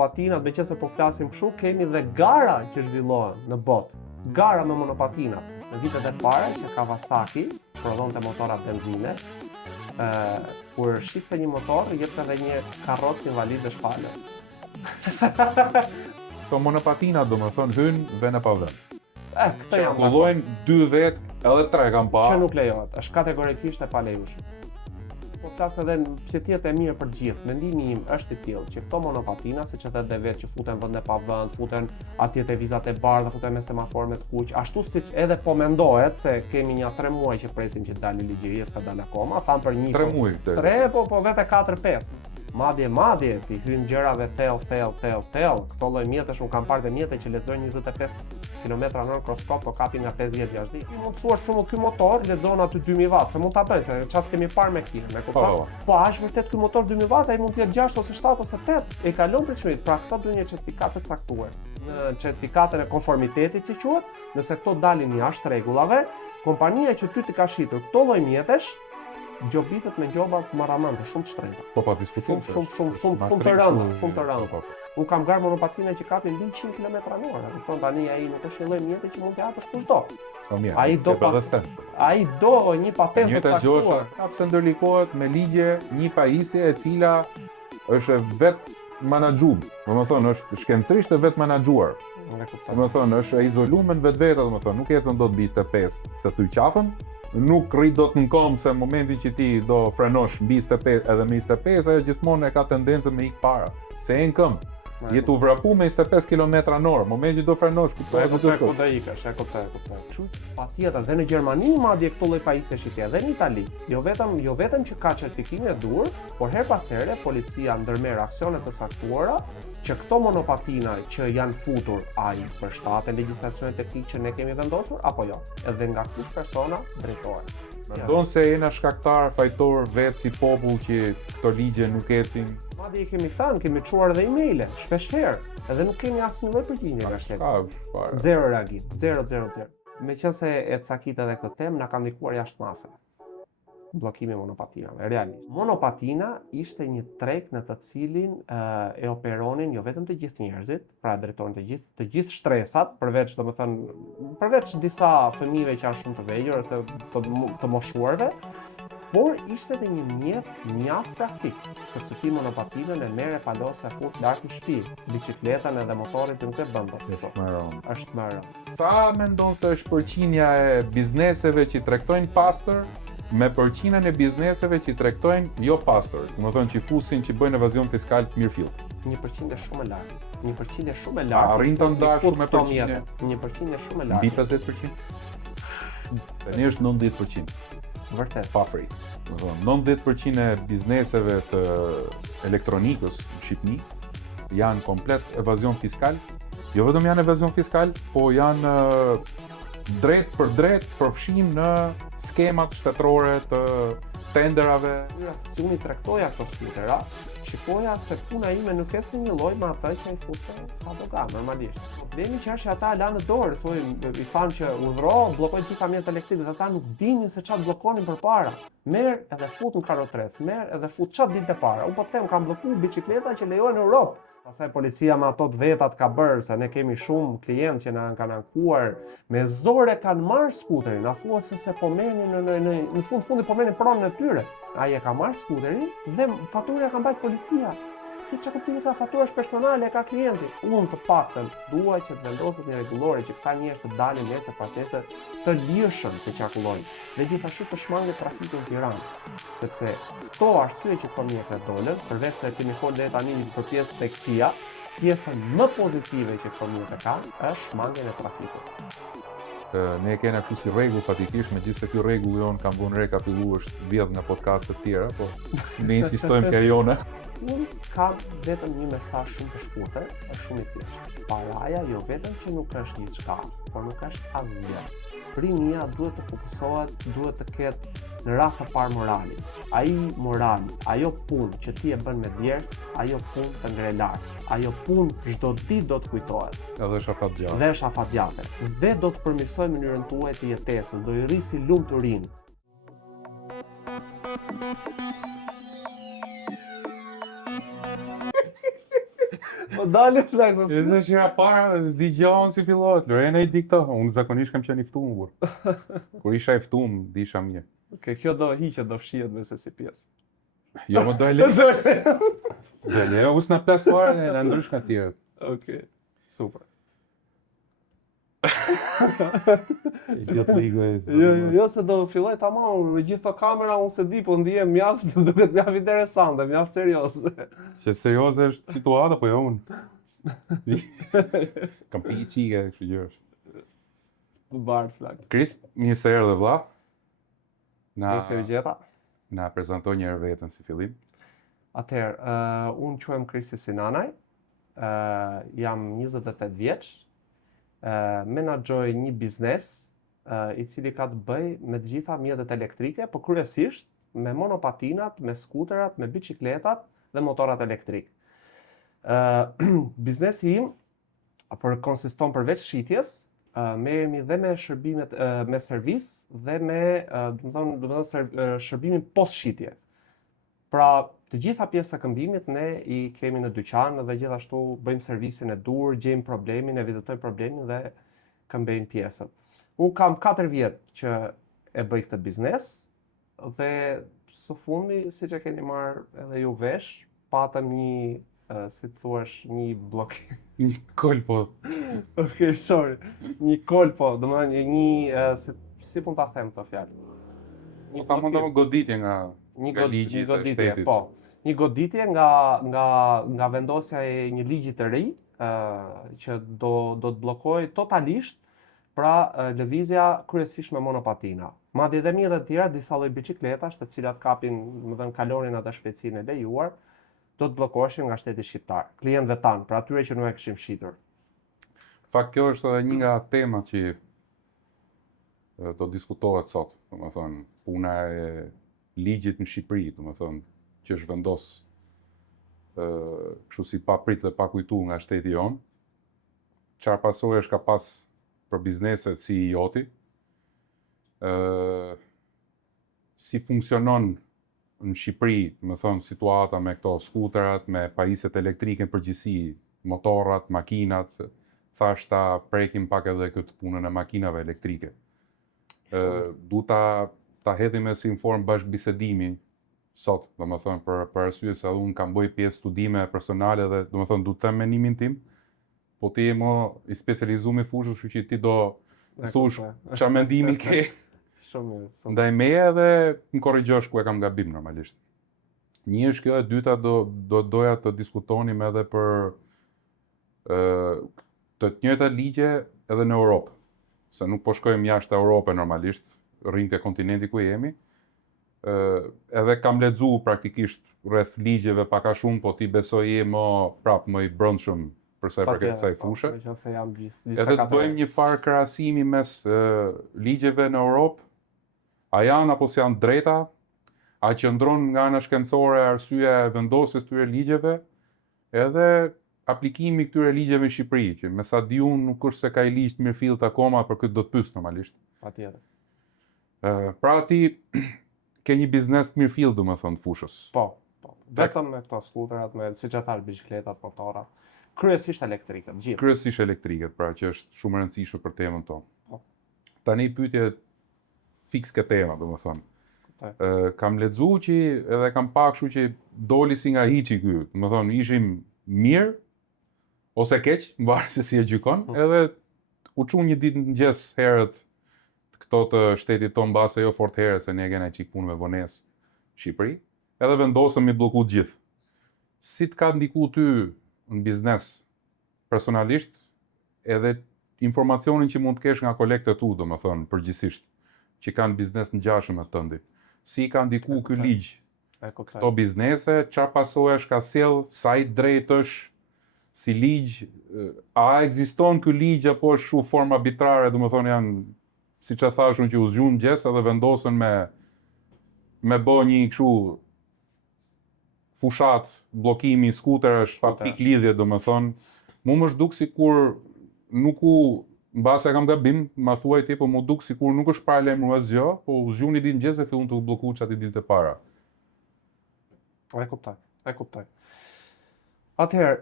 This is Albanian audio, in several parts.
monopatinat, meqense po flasim kështu, kemi dhe gara që zhvillohen në botë. Gara me monopatinat. Në vitet e para që Kawasaki prodhonte motora benzine, kur shiste një motor, jepte edhe një karrocë invalid dhe shpalë. Po monopatinat domethënë hynë vend e pa vend. Këto janë Çarkullojnë 2 vet, edhe 3 kam pa. që nuk lejohet, është kategorikisht e palejueshme. Po flas edhe që tjetë e mirë për gjithë. Mendimi im është i tillë që këto monopatina, siç e thotë vetë që futen vend e pa vend, futen atje te vizat e bardha, futen me semafor me të kuq, ashtu siç edhe po mendohet se kemi një 3 muaj që presim që dalë ligjëria, s'ka dalë akoma, thanë për 3 muaj. 3 po vete 4-5. Madje ti hyn gjërave thell. Këto lloj mjetesh un kam parë dhe mjete që lexojnë 25 km/h kroskop, po kapin nga 50-60. Mund të thuash shumë ky motor lexon aty 2000 watt, se mund ta bëj, se çfarë kemi parë me këtë, me kupton? Po është vërtet ky motor 2000 watt, ai mund të jetë 6 ose 7 ose 8. E kalon pritshmërinë, pra këto duhen një certifikat të caktuar. Në certifikatën e konformitetit që quhet, nëse këto dalin jashtë rregullave, kompania që ty të ka shitur këto lloj mjetesh gjobitet me gjoba marramante shumë të shtrenjta. Po pa diskutim. Shumë të rënda. Unë kam garë monopatina që kapin 100 km/h. Kupton tani ai nuk është një lloj mjete që mund të hapësh kushdo. Ai do një patentë të caktuar. Pse ndërlikohet me ligje një pajisje e cila është vetë menaxhuar. Domethënë është shkencërisht e vetë menaxhuar. Domethënë është e izoluar me vetvete, domethënë nuk ecën dot 25 se thy qafën. Nuk rrit dot në kom se në momentin që ti do frenosh mbi 25 edhe me 25, ajo gjithmonë e ka tendencën me ik para. Se e në këmbë, jetu vrapu me 25 km/h, moment që do frenosh, ku do ikesh, e kuptoj. Kështu patjetër dhe në Gjermani madje këto lloj pajisje shitje, edhe në Itali. Jo vetëm që ka certifikimin e dur, por her pas here policia ndërmerr aksione të caktuara që këto monopatina që janë futur ai përshtaten legjislacionit teknik që ne kemi vendosur apo jo. Edhe nga kush persona drejtohen. Mendon se jena shkaktar, fajtor vetë si popull që këto ligje nuk ecin? Madje i kemi thënë, kemi çuar edhe emaile, shpesh herë, edhe nuk kemi asnjë lloj përgjigje nga shteti. Zero reagim, 0. Meqense e cakit edhe këtë temë, na ka ndikuar jashtë masave. Bllokimi i monopatinave, realisht. Monopatina ishte një treg në të cilin e operonin jo vetëm të gjithë njerëzit, pra drejtonin të gjithë shtresat, përveç disa fëmijëve që janë shumë të vegjël ose të moshuarve, por ishte edhe një mjet mjaft praktik, sepse ti monopatinën e merr e palos e fut lart në shtëpi. Bicikletën edhe motorin ti nuk e bën dot. Është më rënd. Sa mendon se është përqindja e bizneseve që tregtojnë pastër me përqindjen e bizneseve që tregtojnë jo pastër, domethënë që fusin që bëjnë evazion fiskal të mirëfillt? 1% shumë e lartë. 1% shumë e lartë. Arrin të ndashur me përqindje. 1% shumë e lartë. Mbi 50%? Tani është 90%. Vërtet. Pa fri. 90% e bizneseve të elektronikës në Shqipëri janë komplet evazion fiskal. Jo vetëm janë evazion fiskal, po janë drejt për drejt përfshin në skemat shtetërore të tenderave. Si unë i traktoja këto skutera, shikoja se puna ime nuk ecë një lloj me atë që i fuste pa dogan, normalisht. Problemi që është ata lanë dorë, thonë, i thanë që udhëro, bllokojnë gjithë kamionet elektrike, ata nuk dinin se çfarë bllokonin përpara. Merr edhe fut në karrotrec, merr edhe fut çfarë dilte para. Unë po them kam bllokuar bicikleta që lejohen në Europë. Pastaj policia me ato të vetat ka bërë, se ne kemi shumë klientë që na kanë ankuar, me zore kanë marrë skuterin, na thua se po merrnin në fundi po merrnin pronën e tyre. Ai e ka marrë skuterin dhe faturën e ka mbajtur policia. Çka kuptimi ka fatura është personale e ka klienti. Unë të paktën dua që të vendoset një rregullore që këta njerëz të dalin nëse partese të lirshëm të qarkullojnë dhe gjithashtu të shmangin trafikun në Tiranë, sepse këto arsye që po mjetet dolën, përveç se kemi folë tani për pjesë tek Kia, pjesa më pozitive që këto mjete kanë është shmangjen e trafikut. Ne kena kështu si rregull fatikisht, megjithëse ky rregull jon kam vënë re ka filluar është vjedh nga podcaste të tjera, po ne insistojmë ke jona. Unë kam vetëm një mesazh shumë të shkurtër, është shumë i thjeshtë. Paraja jo vetëm që nuk është diçka, por nuk është asgjë. Primia duhet të fokusohet, duhet të ketë në radhë të parë morali. Ai morali, ajo punë që ti e bën me djerës, ajo punë të ngre lart. Ajo punë çdo ditë do të kujtohet. Edhe është afatgjate. Dhe është afatgjate. Dhe do të përmirësoj mënyrën tuaj të jetesës, do i rrisi lumturinë. Më dalë flak se Edhe që para s'di gjahon si fillohet. Lorena i di këto. Unë zakonisht kam qenë i ftuar. Kur isha i ftuar, disha mirë. Okej, kjo do hiqet, do fshihet me se si pjesë. Jo, më do e le. Do e le, usë në plas fare e në ndrysh nga tjerët. Okej, super. Idiot ligo e... Jo se do filloj tamam me gjithë të kamera, unë se di, po ndihem mjaft, duket mjaft interesante, mjaft serioze. Që serioze është situata, po jo unë. Kam pi qike, kështu gjërësh. Bardh flak. Krist, mirë se erdhe vlla. Mirë se u gjeta. Na prezantoj një herë veten si fillim. Atëherë, unë quhem Kristi Sinanaj, jam 28 vjeç, menaxhoj një biznes i cili ka të bëj me të gjitha mjetet elektrike, por kryesisht me monopatinat, me skuterat, me biçikletat dhe motorat elektrik. Biznesi im konsiston përveç shitjes, merremi dhe me shërbimet me servis dhe me shërbimin post shitje. Pra, të gjitha pjesët e këmbimit ne i kemi në dyqan dhe gjithashtu bëjmë servisin e dur, gjejmë problemin, evidentojmë problemin dhe këmbejmë pjesët. Unë kam 4 vjet që e bëj këtë biznes dhe së fundi, siç e keni marrë edhe ju vesh, patëm një, si të thuash, një bllokim. Një kolpo. Okej, sorry. Një kolpo, domethënë një si mund ta them këtë fjalë. Një ta mund të goditje nga ligji i shtetit. Po. Një goditje nga vendosja e një ligji të ri që do të bllokojë totalisht pra lëvizja kryesisht me monopatina. Madje edhe mjetet të tjera, disa lloj biçikletash, të cilat kapin, domethënë kalonin atë shpejtësinë e lejuar, do të bllokoheshin nga shteti shqiptar. Klientëve tanë, pra atyre që nuk e kishim shitur. Fakt kjo është edhe një nga temat që do diskutohet sot, domethënë puna e ligjit në Shqipëri, domethënë që është vendos kështu si pa prit dhe pa kujtu nga shteti jon. Çfarë pasojë ka pas për bizneset si joti? Si funksionon në Shqipëri, domethënë situata me këto skuterat, me pajisjet elektrike në përgjithësi, motorrat, makinat, thash ta prekim pak edhe këtë punën e makinave elektrike. Du ta hedhim me si në formë bashkëbisedimi sot, domethënë për arsye se unë kam bëj pjesë studime personale dhe domethënë du të them menimin tim, po ti je më i specializuar në fushë, kështu që ti do thush çfarë mendimi ke. Shumë mirë. Ndaj meje dhe më korrigjosh ku e kam gabim normalisht. Një është kjo, e dyta doja të diskutonim edhe për të njëjtat ligje edhe në Europë. Se nuk po shkojmë jashtë Europë normalisht, rrim ke kontinenti ku jemi. Edhe kam lexuar praktikisht rreth ligjeve pak a shumë, po ti besoj je më i brendshëm për sa i përket kësaj fushë. Edhe të bëjmë një farë krahasimi mes ligjeve në Europë. A janë apo si janë drejta? A qëndron nga ana shkencore arsyeja e vendosjes këtyre ligjeve? Edhe aplikimi këtyre ligjeve në Shqipëri, që me sa di unë nuk është se ka i ligj të mirëfillt akoma, për këtë do të pyes normalisht. Patjetër. Pra ti ke një biznes të mirëfillt, domethënë, fushës. Po. Vetëm me këto skuterat, me siç e thash biçikletat, motorat, kryesisht elektrike, gjithë. Kryesisht elektrike, pra që është shumë e rëndësishme për temën tonë. Po. Tani pyetje fiks këtë tema, domethënë. Kam lexuar që edhe kam pa kështu që doli si nga hiçi ky, domethënë ishim mirë ose keq, mbarë se si e gjykon, edhe u çu një ditë mëngjes herët këto të shtetit tonë mbase jo fort herë se ne kena çik punë me vonesë në Shqipëri, edhe vendosëm mi blloku të gjithë. Si të ka ndikuar ty në biznes personalisht, edhe informacionin që mund të kesh nga kolegët tu, domethënë përgjithsisht, që kanë biznes ngjashëm me tëndi. Si ka ndikuar ky ligj këto biznese, çfarë pasojësh ka sjell, sa i drejtë është si ligj, a ekziston ky ligj apo është shumë formë arbitrare, domethënë janë, siç e thash unë, që u zgjun mëngjes edhe vendosën me bë një kështu fushat, bllokimi, skuterash, pa pik lidhje, domethënë, mu më duk sikur nuk u, mbase kam gabim, ma thuaj ti, po mu duk sikur nuk është paralajmëruar asgjë, po u zgjun një ditë mëngjes e fillon të u blloku çati ditë e para. E kuptoj. Atëherë,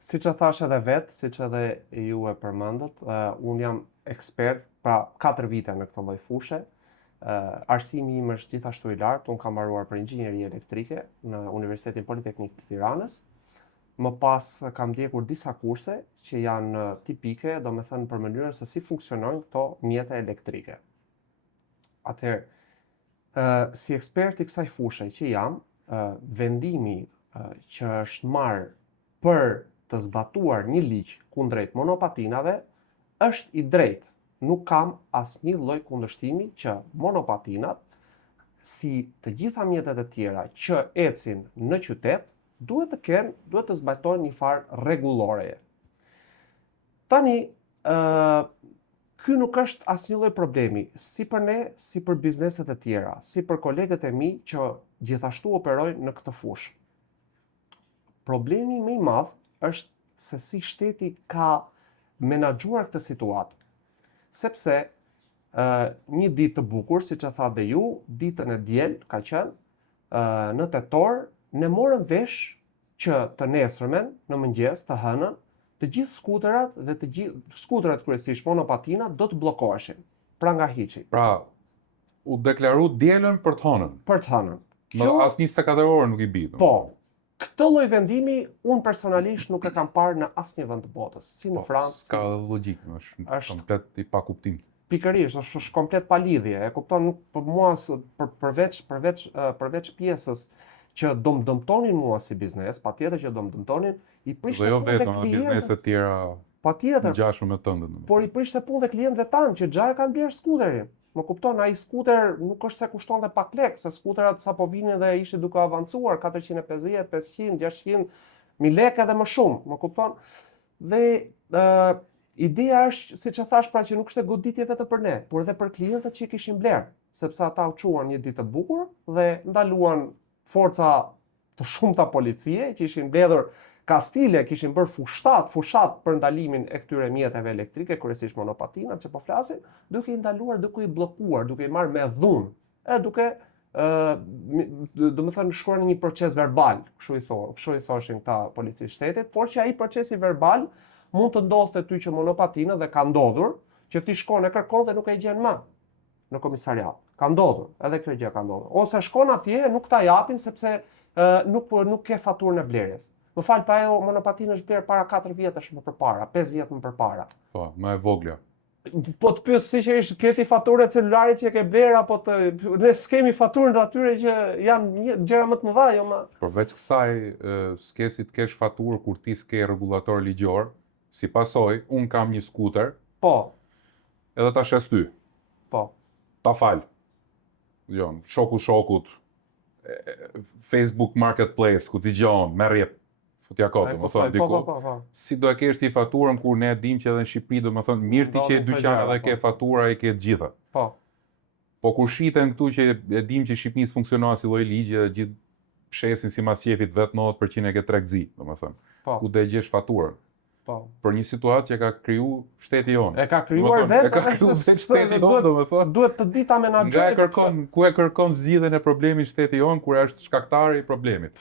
Siç e thash edhe vetë, siç edhe ju e përmendët, unë jam ekspert pra 4 vite në këtë lloj fushe. Arsimi im është gjithashtu i lartë, unë kam mbaruar për inxhinieri elektrike në Universitetin Politeknik të Tiranës. Më pas kam ndjekur disa kurse që janë tipike, domethënë për mënyrën se si funksionojnë këto mjete elektrike. Atëherë, si ekspert i kësaj fushe që jam, vendimi që është marrë për të zbatuar një ligj kundrejt monopatinave është i drejtë. Nuk kam asnjë lloj kundërshtimi që monopatinat, si të gjitha mjetet e tjera që ecin në qytet, duhet të zbatojnë një farë rregulloreje. Tani, ky nuk është asnjë lloj problemi, si për ne, si për bizneset e tjera, si për kolegët e mi që gjithashtu operojnë në këtë fushë. Problemi më i madh është se si shteti ka menaxhuar këtë situatë. Sepse një ditë të bukur, siç e thatë ju, ditën e diel ka qenë, në tetor, ne morëm vesh që të nesërmen, në mëngjes, të hënën, të gjithë skuterat dhe të gjithë skuterat kryesisht monopatinat do të bllokoheshin, pra nga hiçi. Pra, u deklaru dielën për të hënën. Për të hënën. As 24 orë nuk i bi. Po. Këtë lloj vendimi unë personalisht nuk e kam parë në asnjë vend të botës, si në Francë. Ka logjik, është komplet i pakuptim. Pikërisht, është komplet pa lidhje. E kupton, nuk për mua përveç pjesës që do më dëmtonin mua si biznes, patjetër që do më dëmtonin, i prishte punë punë dhe vetëm biznese të tjera. Patjetër. Ngjashme me tënde. Por i prishte punë dhe klientëve tanë që xhaja kanë bler skuterin. Më kupton, ai skuter nuk është se kushton dhe pak lek, se skuterat sapo vinin dhe ishte duke avancuar 450, 500, 600 1000 lekë edhe më shumë, më kupton? Dhe ideja është, siç e thash, pra që nuk ishte goditje vetëm për ne, por edhe për klientët që i kishin bler, sepse ata u çuan një ditë të bukur dhe ndaluan forca të shumta policie që ishin mbledhur kastile, kishin bërë fushat për ndalimin e këtyre mjeteve elektrike, kryesisht monopatinat që po flasin, duke i ndaluar, duke i bllokuar, duke i marrë me dhunë, duke domethënë shkruar një proces verbal, kështu i thoshin këta policistë shtetit, por që ai procesi verbal mund të ndodhte ty që monopatinat dhe ka ndodhur që ti shkon e kërkon dhe nuk e gjen më në komisariat. Ka ndodhur, edhe kjo gjë ka ndodhur. Ose shkon atje, nuk ta japin sepse nuk ke faturën e blerjes. Më fal, pa ajo monopatina është bler para 4 vjetësh më përpara, 5 vjet më përpara. Po, më e vogla. Po të pyes sigurisht keti faturën e celularit që ke bler apo ne skemi faturën të atyre që janë gjëra më të mëdha, jo më. Përveç kësaj, s'kesi të kesh faturë kur ti s'ke rregullator ligjor, si pasojë, un kam një skuter. Po. Edhe ta shes ty. Po. Ta fal. Jo, shokut, Facebook Marketplace, ku ti gjon, merr jep. Futja kodë, më thonë diku. Si do e kesh ti faturën kur ne e dim që edhe në Shqipëri do më thonë mirë ti që e dyqan edhe ke fatura e ke gjitha. Po kur shiten këtu që e dim që Shqipërisë funksionon si lloj ligji, gjithë shesin si mas qefit vetë 90% e ke tregzi, do më thonë. Ku do e gjesh faturën. Për një situatë që ka kriju shteti jonë. E ka krijuar vetë. E ka kriju vetë shteti jonë, do më thonë. Duhet të di ta menaxhojë. Ku e kërkon zgjidhjen e problemit shteti jonë kur është shkaktari i problemit.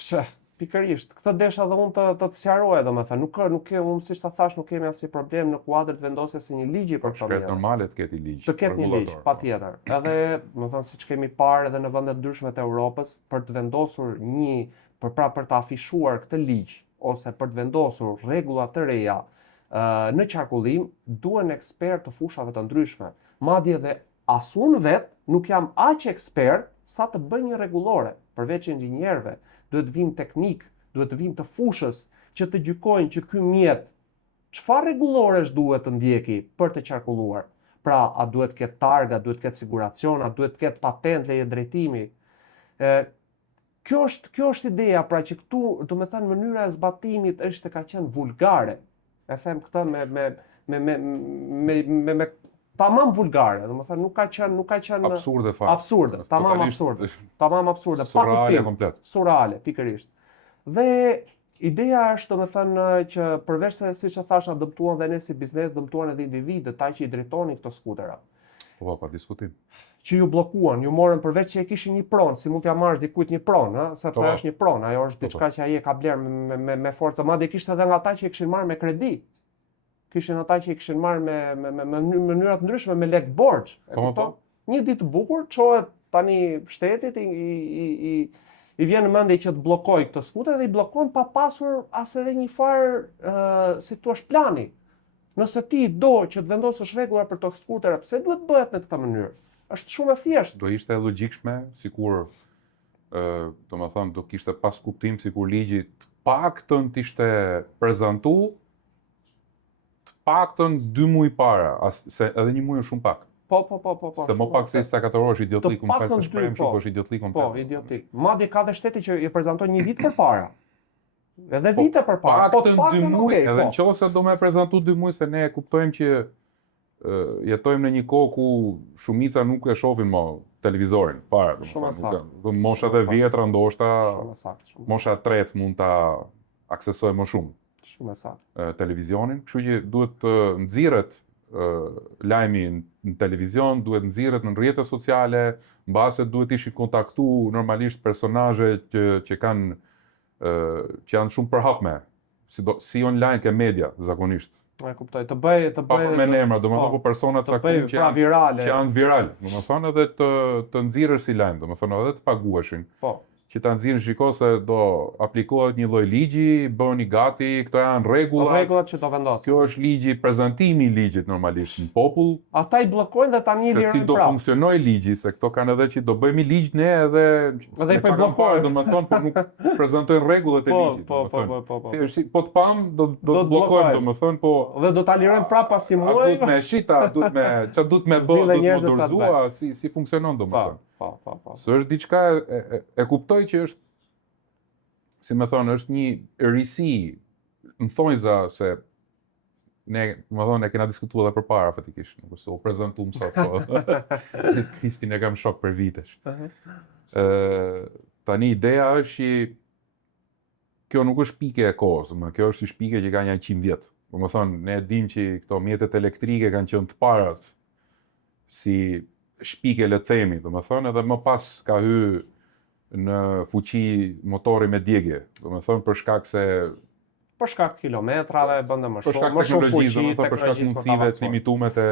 Pikërisht, këtë desha dhe unë të sqaroja, domethënë, unë siç ta thash, nuk kemi asnjë problem në kuadër të vendosjes së një ligji për këtë. Është normale të ketë ligj. Të ketë një ligj, patjetër. Edhe, domethënë, siç kemi parë edhe në vende të ndryshme të Europës, për të vendosur për të afishuar këtë ligj ose për të vendosur rregulla të reja në qarkullim, duhen ekspertë të fushave të ndryshme. Madje edhe as unë vetë nuk jam aq ekspert sa të bëj një rregullore, përveç inxhinierëve. Duhet vinë teknik, duhet vinë të fushës që të gjykojnë që ky mjet çfarë rregulloresh duhet të ndjeki për të qarkulluar. Pra, a duhet të ketë targa, duhet të ketë siguracion, a duhet të ketë patent, leje drejtimi. Kjo është ideja, pra që këtu, domethënë mënyra e zbatimit është ka qenë vulgare. E them këtë me tamam vulgare, domethënë nuk ka qenë absurde fare. Absurde, tamam absurde. Tamam absurde, surreale komplet. Surreale, pikërisht. Dhe ideja është domethënë që përveç se siç e thash na dëmtuan dhe ne si biznes, dëmtuan edhe individët, ata që i drejtonin këto skutera. Po, pa diskutim. Që ju bllokuan, ju morën përveç që e kishin një pronë, si mund t'ja marrësh dikujt një pronë, sepse ajo është një pronë, ajo është diçka që ai e ka bler me forcë, madje kishte edhe nga ata që e kishin marrë me kredi. Kishin ata që i kishin marrë me mënyra të ndryshme me lek borxh. Një ditë të bukur çohet tani shtetit i vjen në mendje që të bllokoj këtë skuter dhe i bllokon pa pasur as edhe një farë si thua plani. Nëse ti do që të vendosësh rregulla për të skutera, pse duhet bëhet në këtë mënyrë? Është shumë e thjeshtë. Do ishte e logjikshme, sikur domethënë do kishte pas kuptim sikur ligji të paktën t'ishte prezantu të paktën 2 muaj para, se edhe 1 muaj është shumë pak. Po. Se më pak se 24 orë është idiotlik, më fal se shprehjem kështu, është idiotlik komplet. Po, idiotlik. Madje ka dhe shtete që i prezantojnë 1 vit përpara. Edhe vite përpara. Po, të paktën 2 muaj, edhe nëse do më prezantu 2 muaj, se ne e kuptojmë që jetojmë në një kohë ku shumica nuk e shohin më televizorin para, domethënë moshat e vjetra ndoshta mosha e tretë mund ta aksesojë më shumë. Shumë saktë. Televizionin, kështu që duhet të nxirret lajmi në televizion, duhet nxirret në rrjetet sociale, mbase duhet ishin kontaktu normalisht personazhe që janë shumë përhapme, si online ke media zakonisht. E kuptoj, të bëj me emra, domethënë po persona të caktuar që janë viral, domethënë edhe të nxirresh si lajm, domethënë edhe të paguheshin. Po. Që ta nxirrin shiko se do aplikohet një lloj ligji, bëheni gati, këto janë rregullat që do vendosen. Kjo është ligji, prezantimi i ligjit normalisht në popull. Ata i bllokojnë dhe tani lirojnë prapë. Si do funksionojë ligji, se këto kanë edhe që do bëjmë ligj ne edhe i bllokojnë, domethënë po nuk prezantojnë rregullat e ligjit. Po. Po të pam do të bllokojnë, domethënë po. Dhe do ta lirojnë prapë pas një muaji. Duhet me shita, duhet me bë, duhet me dorëzua, si funksionon domethënë. Po. Së është diçka e kuptoj që është, si më thonë, është një risi në thonjza se ne, më thonë, e kena diskutuar edhe përpara fatikisht, nuk është se u prezantuam sot, po Kristin e kam shok për vitesh. Tani ideja është që kjo nuk është pike e kohës, kjo është shpike që ka një 100 vjet. Do më thonë, ne dim që këto mjetet elektrike kanë qenë të parat si shpike le të themi, do më thonë, edhe më pas ka hyrë në fuqi motori me djegje, do më thonë për shkak të kilometrave, bënde më shumë fuqi, për shkak të mundësive të limituara të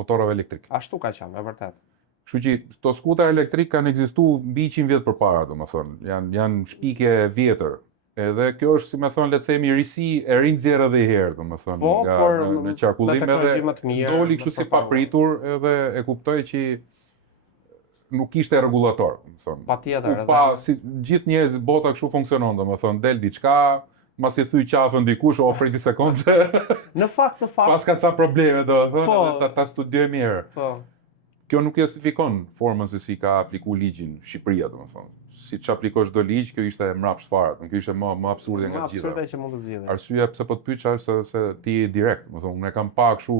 motorëve elektrik. Ashtu ka qenë, e vërtet. Kështu që këto skuter elektrik kanë ekzistuar mbi 100 vjet përpara, do më thonë, janë shpike vjetër. Edhe kjo është, si me thonë, le të themi, risi e rinxjerrë edhe herë, do më thonë, në qarkullim edhe doli kështu si papritur edhe e kuptoj që nuk ishte rregullator, do më thonë. Patjetër edhe. Si gjithë njerëzit bota kështu funksionon, do më thonë, del diçka, mas i thyj qafën dikush, o prej 10 sekondë. Në fakt. Pas ka ca probleme, do më thonë, ta studioj mirë. Po. Kjo nuk justifikon formën se si ka apliku ligjin Shqipëria, do më thonë. Si që aplikoj çdo ligj, kjo ishte mrapsht fare, kjo ishte më absurde nga të gjitha. Më absurde që mund të zgjidhet. Arsyeja pse po të pyetja është se ti je direkt, do të thonë, unë kam pa kështu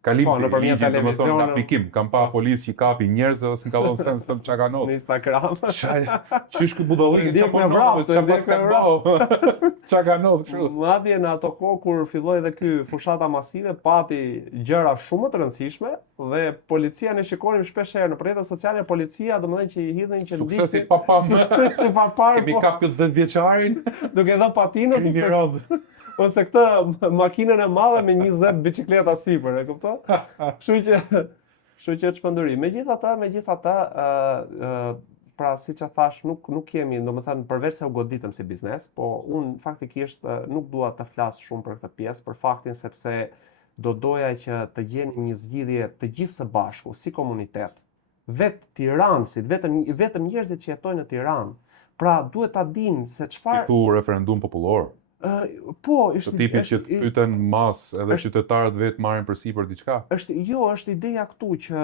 kalim nëpërmjet televizion në aplikim, kam pa policë që kapi njerëz edhe s'ka dhënë sens të çka kanë në Instagram. Çish ky budallik çapo vrap, çka kanë kështu. Madje në ato kohë kur filloi edhe ky fushata masive, pati gjëra shumë të rëndësishme dhe policia ne shikonim shpesh herë në rrjetet sociale, policia domethënë që i hidhin që ndiqte si papa. Kemi kapur 10 vjeçarin duke dhënë patinë ose këtë makinën e madhe me 20 bicikleta sipër, e kupton? Kështu që çmenduri. Megjithatë, pra siç e thash, nuk kemi, domethënë përveç se u goditëm si biznes, po unë faktikisht nuk dua të flas shumë për këtë pjesë, për faktin sepse do doja që të gjeni një zgjidhje të gjithë së bashku, si komunitet. Vetë tiranësit, vetëm njerëzit që jetojnë në Tiranë, pra duhet ta dinë se çfarë. Këtu referendum popullor. Po, është tipit që të pyeten mas edhe qytetarët vetë marrin përsipër diçka. Është ideja këtu që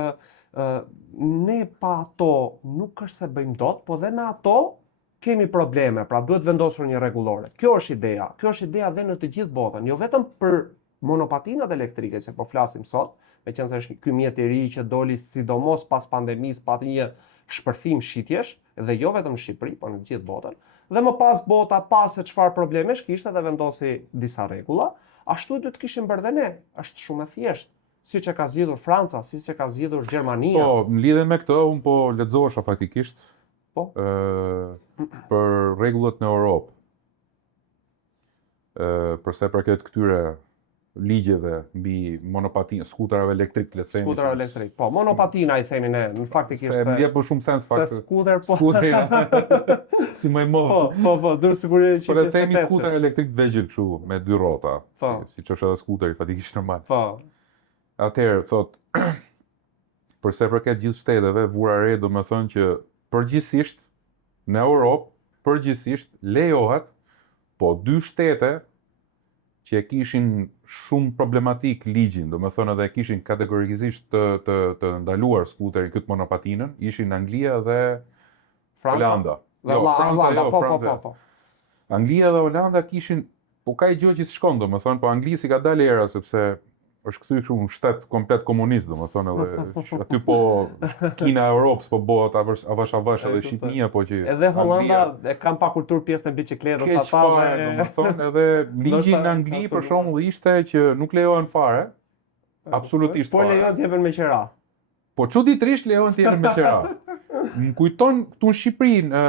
ne pa ato nuk është se bëjmë dot, po dhe me ato kemi probleme, pra duhet vendosur një rregullore. Kjo është ideja dhe në të gjithë botën, jo vetëm për monopatinat elektrike që po flasim sot, meqense është ky mjet i ri që doli sidomos pas pandemisë, pati një shpërthim shitjesh, dhe jo vetëm në Shqipëri, por në të gjithë botën. Dhe më pas bota pas se çfarë problemesh kishte dhe vendosi disa rregulla, ashtu duhet të kishim bërë dhe ne. Është shumë e thjeshtë, si që ka zgjidhur Franca, si që ka zgjidhur Gjermania. Po, në lidhje me këtë, unë po lexohesha faktikisht Po. Për rregullat në Europë. Përsa përket këtyre ligjeve mbi monopatin, skuterave elektrik, le të themi. Skuterave elektrik. Po, monopatina i themi ne, në faktikisht. Se më jep më shumë sens fakt. Se skuter po. Skuteri si më i madh. Po, dur sigurisht që. Po le të themi skuter elektrik vegjël kështu me 2 rrota. Po. Siç është edhe skuteri fatikisht normal. Po. Atëherë thot përsa përket gjithë shteteve, vura re do të thonë që përgjithsisht në Europë përgjithsisht lejohet, po 2 shtete që e kishin shumë problematik ligjin, do të thonë edhe kishin kategorikisht të ndaluar skuterin këtë monopatinën, ishin Anglia dhe Holanda. Jo, Franca. Po. Anglia dhe Holanda kishin, po ka i gjë që s'shkon, do të thonë, po Anglia si ka dalë era sepse është kthy kështu një shtet komplet komunist, domethënë edhe aty po Kina e Europës po bëhet avash edhe Shqipënia po që edhe Holanda e kanë pa kulturë pjesën e biçikletës ata domethënë edhe ligji në Angli për shembull ishte që nuk lejohen fare, absolutisht fare. Po lejohen të jepen me qera. Po çuditërisht lejohen të jepen me qera. Më kujton këtu në Shqipërinë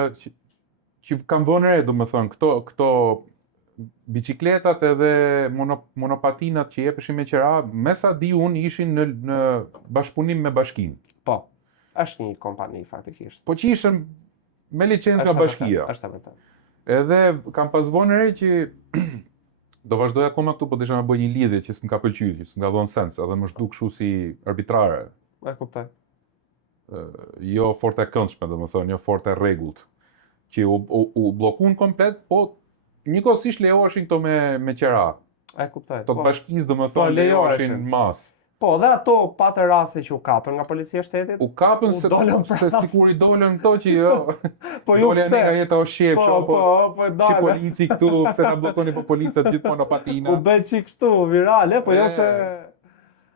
që kanë vënë re domethënë këto biçikletat edhe monopatinat që jepeshin me qera, me sa di unë ishin në bashkëpunim me bashkinë. Po, është një kompani faktikisht. Po që ishin me licencë nga bashkia. Është vërtet. Edhe kam pas vënë re që do vazhdoj akoma këtu, po desha të bëj një lidhje që s'm ka pëlqyer, që s'm ka dhënë sens, edhe më zhduk kështu si arbitrare. E kuptoj. Jo fort e këndshme, domethënë, jo fort e rregullt. Që u bllokuan komplet, po njëkohësisht lejoheshin këto me qera. E kuptoj. Këto bashkisë domethënë lejoheshin mas. Po, dhe ato patë raste që u kapën nga policia e shtetit. U kapën se sikur i dolën këto që jo. Po ju pse? Nga jeta o shqip, po shi polici këtu, pse na bllokoni po policat gjithmonë në patina. U bë çik kështu virale, po jo se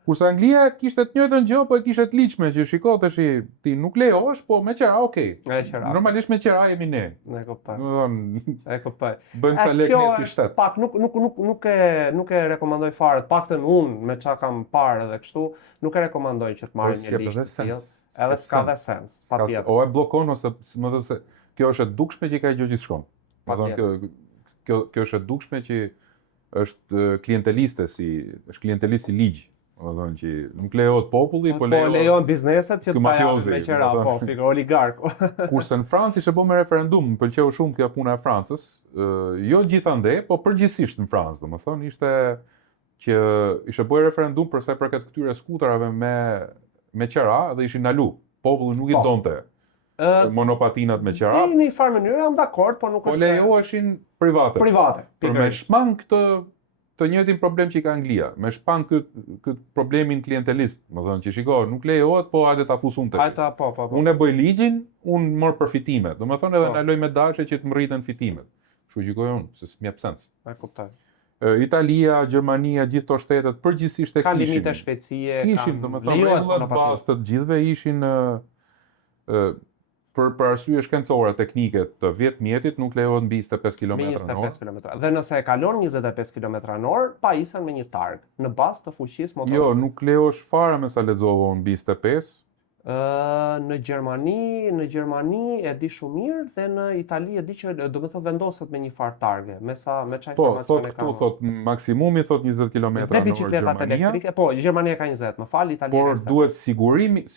kurse Anglia kishte të njëjtën gjë, po e kishte të ligjshme që shiko tash ti nuk lejohesh, po me qera okay. Me qera. Normalisht me qera jemi ne. E kuptoj. Domethënë, e kuptoj. Bëjmë ca lek ne si shtet. Pak nuk e rekomandoj fare, paktën unë me çka kam parë edhe kështu, nuk e rekomandoj që të marrë një ligj të tillë. Edhe s'ka dhe sens, patjetër. O e bllokon ose më thënë se kjo është e dukshme që ka gjë që shkon. Domethënë kjo është e dukshme që është klienteliste është klientelist si ligj. Domethënë që nuk lejohet populli, po lejohen bizneset që të pajojnë me qera, po, pikë oligark. Kurse në Francë ishte bërë me referendum, më pëlqeu shumë kjo puna e Francës, jo gjithandej, po përgjithsisht në Francë, domethënë ishte që ishte bërë referendum për sa i përket këtyre skuterave me qera dhe ishin ndalu. Populli nuk i donte monopatinat me qera. Në një farë mënyrë jam dakord, po nuk është. Po lejoheshin private. Për me shmang të njëjtin problem që ka Anglia, me shpang këtë problemin klientelist, më thënë që shiko, nuk lejohet, po hajde ta fusun tash. Po. Unë e bëj ligjin, unë mor përfitimet. Domethënë edhe na loj me dashje që të më rriten fitimet. Kështu gjykoj unë, se s'mjep sens. E kuptoj. Italia, Gjermania, gjithë këto shtetet përgjithsisht e kishin. Ka limite shpejtësie, kishin, domethënë rregullat bazë të gjithëve ishin për arsye shkencore teknike të 10 mjetit nuk lejohet mbi 25 km/h. Dhe nëse e kalon 25 km/h, pajisen me një targ në bazë të fuqisë motorit. Jo, nuk lejohesh fare me sa lexova unë mbi 25. Në Gjermani e di shumë mirë dhe në Itali e di që do të thotë vendoset me një farë targe, me çfarë informacione ka. Po, thot maksimumi thot 20 km/h në bicikletat elektrike. Po, Gjermania ka 20, më fal, Italia ka 20. Por duhet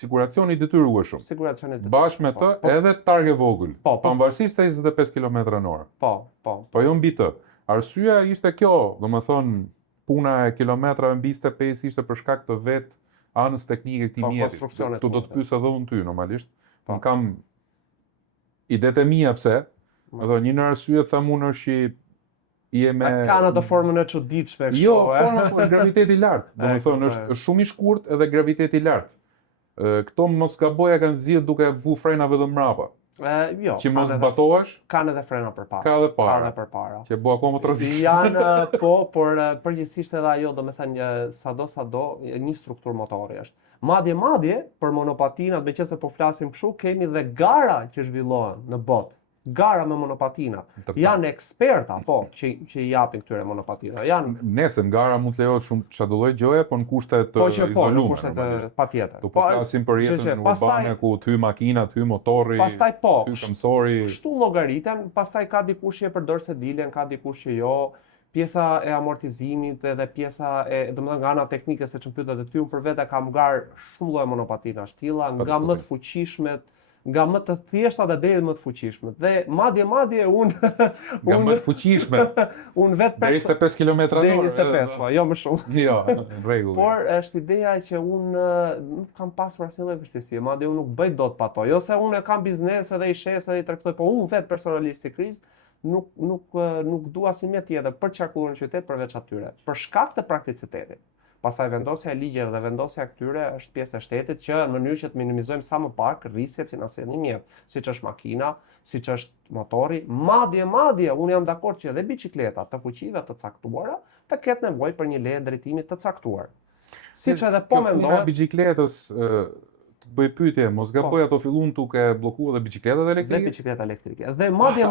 siguracioni detyrueshëm. Siguracioni detyrueshëm. Bashkë me të edhe targe vogël, pavarësisht të 25 km/h. Po jo mbi të. Arsyeja ishte kjo, domethënë puna e kilometrave mbi 25 ishte për shkak të anës teknike këtij mjeti. Tu do të pyes edhe unë ty normalisht. Unë kam idetë mia pse. Do një në arsye tham unë është që je me kanë atë formën e çuditshme kështu. Jo, forma po është graviteti i lartë. Domethënë është shumë i shkurtë edhe graviteti i lartë. Këto mos gaboja kanë zgjidhur duke vu frena vetëm mbrapa. Jo. Që mos zbatohesh. Kanë edhe frena përpara. Ka edhe para. Që bëu akoma tranzicion. Janë por përgjithsisht edhe ajo domethënë sado një strukturë motori është. Madje për monopatinat, meqense po flasim kështu, kemi dhe gara që zhvillohen në botë. gara me monopatina. Janë eksperta, po, që i japin këtyre monopatina. Nese, gara mund të lejohet shumë çdo lloj gjëje, po në kushte të izoluara. Në kushte të patjetër. Po flasim për jetën urbane ku të hy makina, të hy motorri, pastaj po, të hy këmsori. Kështu llogaritën, pastaj ka dikush që e përdor se dilen, ka dikush që jo. Pjesa e amortizimit edhe pjesa e, domethënë nga ana teknike se ç'm pyetet ty, unë për vete kam garë shumë lloje monopatina shtilla, nga më të fuqishmet, nga më të thjeshtat deri më të fuqishmet. Dhe madje unë nga më të fuqishmet. Unë vetë 25 km/h. Deri 25, po, jo më shumë. Jo, rregull. Por është ideja që unë nuk kam pasur asnjë lloj vështirësie, madje unë nuk bëj dot pa to. Jo se unë kam biznes edhe i shes edhe i tregtoj, po unë vetë personalisht si Kriz nuk dua asnjë tjetër për të qarkulluar në qytet përveç atyre, për shkak të prakticitetit. Pastaj vendosja e ligjeve dhe vendosja këtyre është pjesë e shtetit që në mënyrë që të minimizojmë sa më pak rrisjet që na sjellin mjet, siç është makina, siç është motori, madje unë jam dakord që edhe biçikleta të fuqive të caktuara të ketë nevojë për një leje drejtimi të caktuar. Siç edhe po mendohet biçikletës bëj pyetje, mos gaboj ato fillun duke bllokuar edhe biçikletat elektrike. Dhe biçikleta elektrike. Dhe madje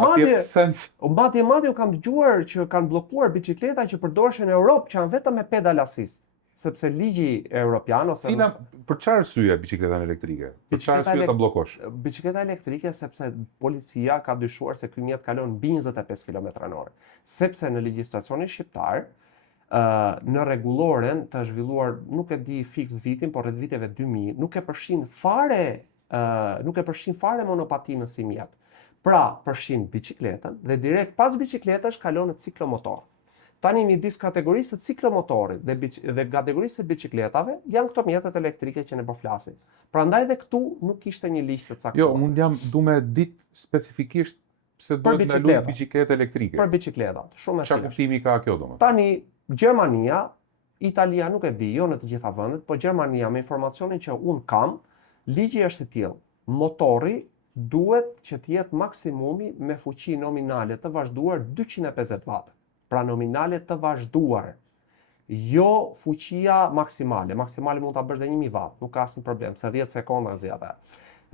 unë kam dëgjuar që kanë bllokuar biçikleta që përdoreshin në Europë që janë vetëm me pedal assist, sepse ligji europian ose për çfarë arsye biçikletën elektrike? Për çfarë arsye ta bllokosh? Biçikleta elektrike sepse policia ka dyshuar se ky mjet kalon mbi 25 km/h, sepse në legjislacionin shqiptar në rregulloren të zhvilluar, nuk e di fiks vitin, por rreth viteve 2000, nuk e përfshin fare monopatinën si mjet. Pra, përfshin biçikletën dhe direkt pas biçikletës kalon në ciklomotor. Tani midis kategorisë të ciklomotorit dhe kategorisë të biçikletave janë këto mjetet elektrike që ne po flasim. Prandaj dhe këtu nuk kishte një ligj të caktuar. Jo, unë jam dume ditë specifikisht se duhet me luajtur biçikletë elektrike. Për biçikletat, shumë e thjeshtë. Çfarë kuptimi ka kjo domosdoshmë? Tani Gjermania, Italia nuk e di, jo në të gjitha vendet, po Gjermania me informacionin që unë kam, ligji është i tillë. Motori duhet që të jetë maksimumi me fuqi nominale të vazhduar 250 watt. Pra nominale të vazhduar. Jo fuqia maksimale. Maksimale mund ta bësh dhe 1000 watt, nuk ka asnjë problem, se 10 sekonda zgjat.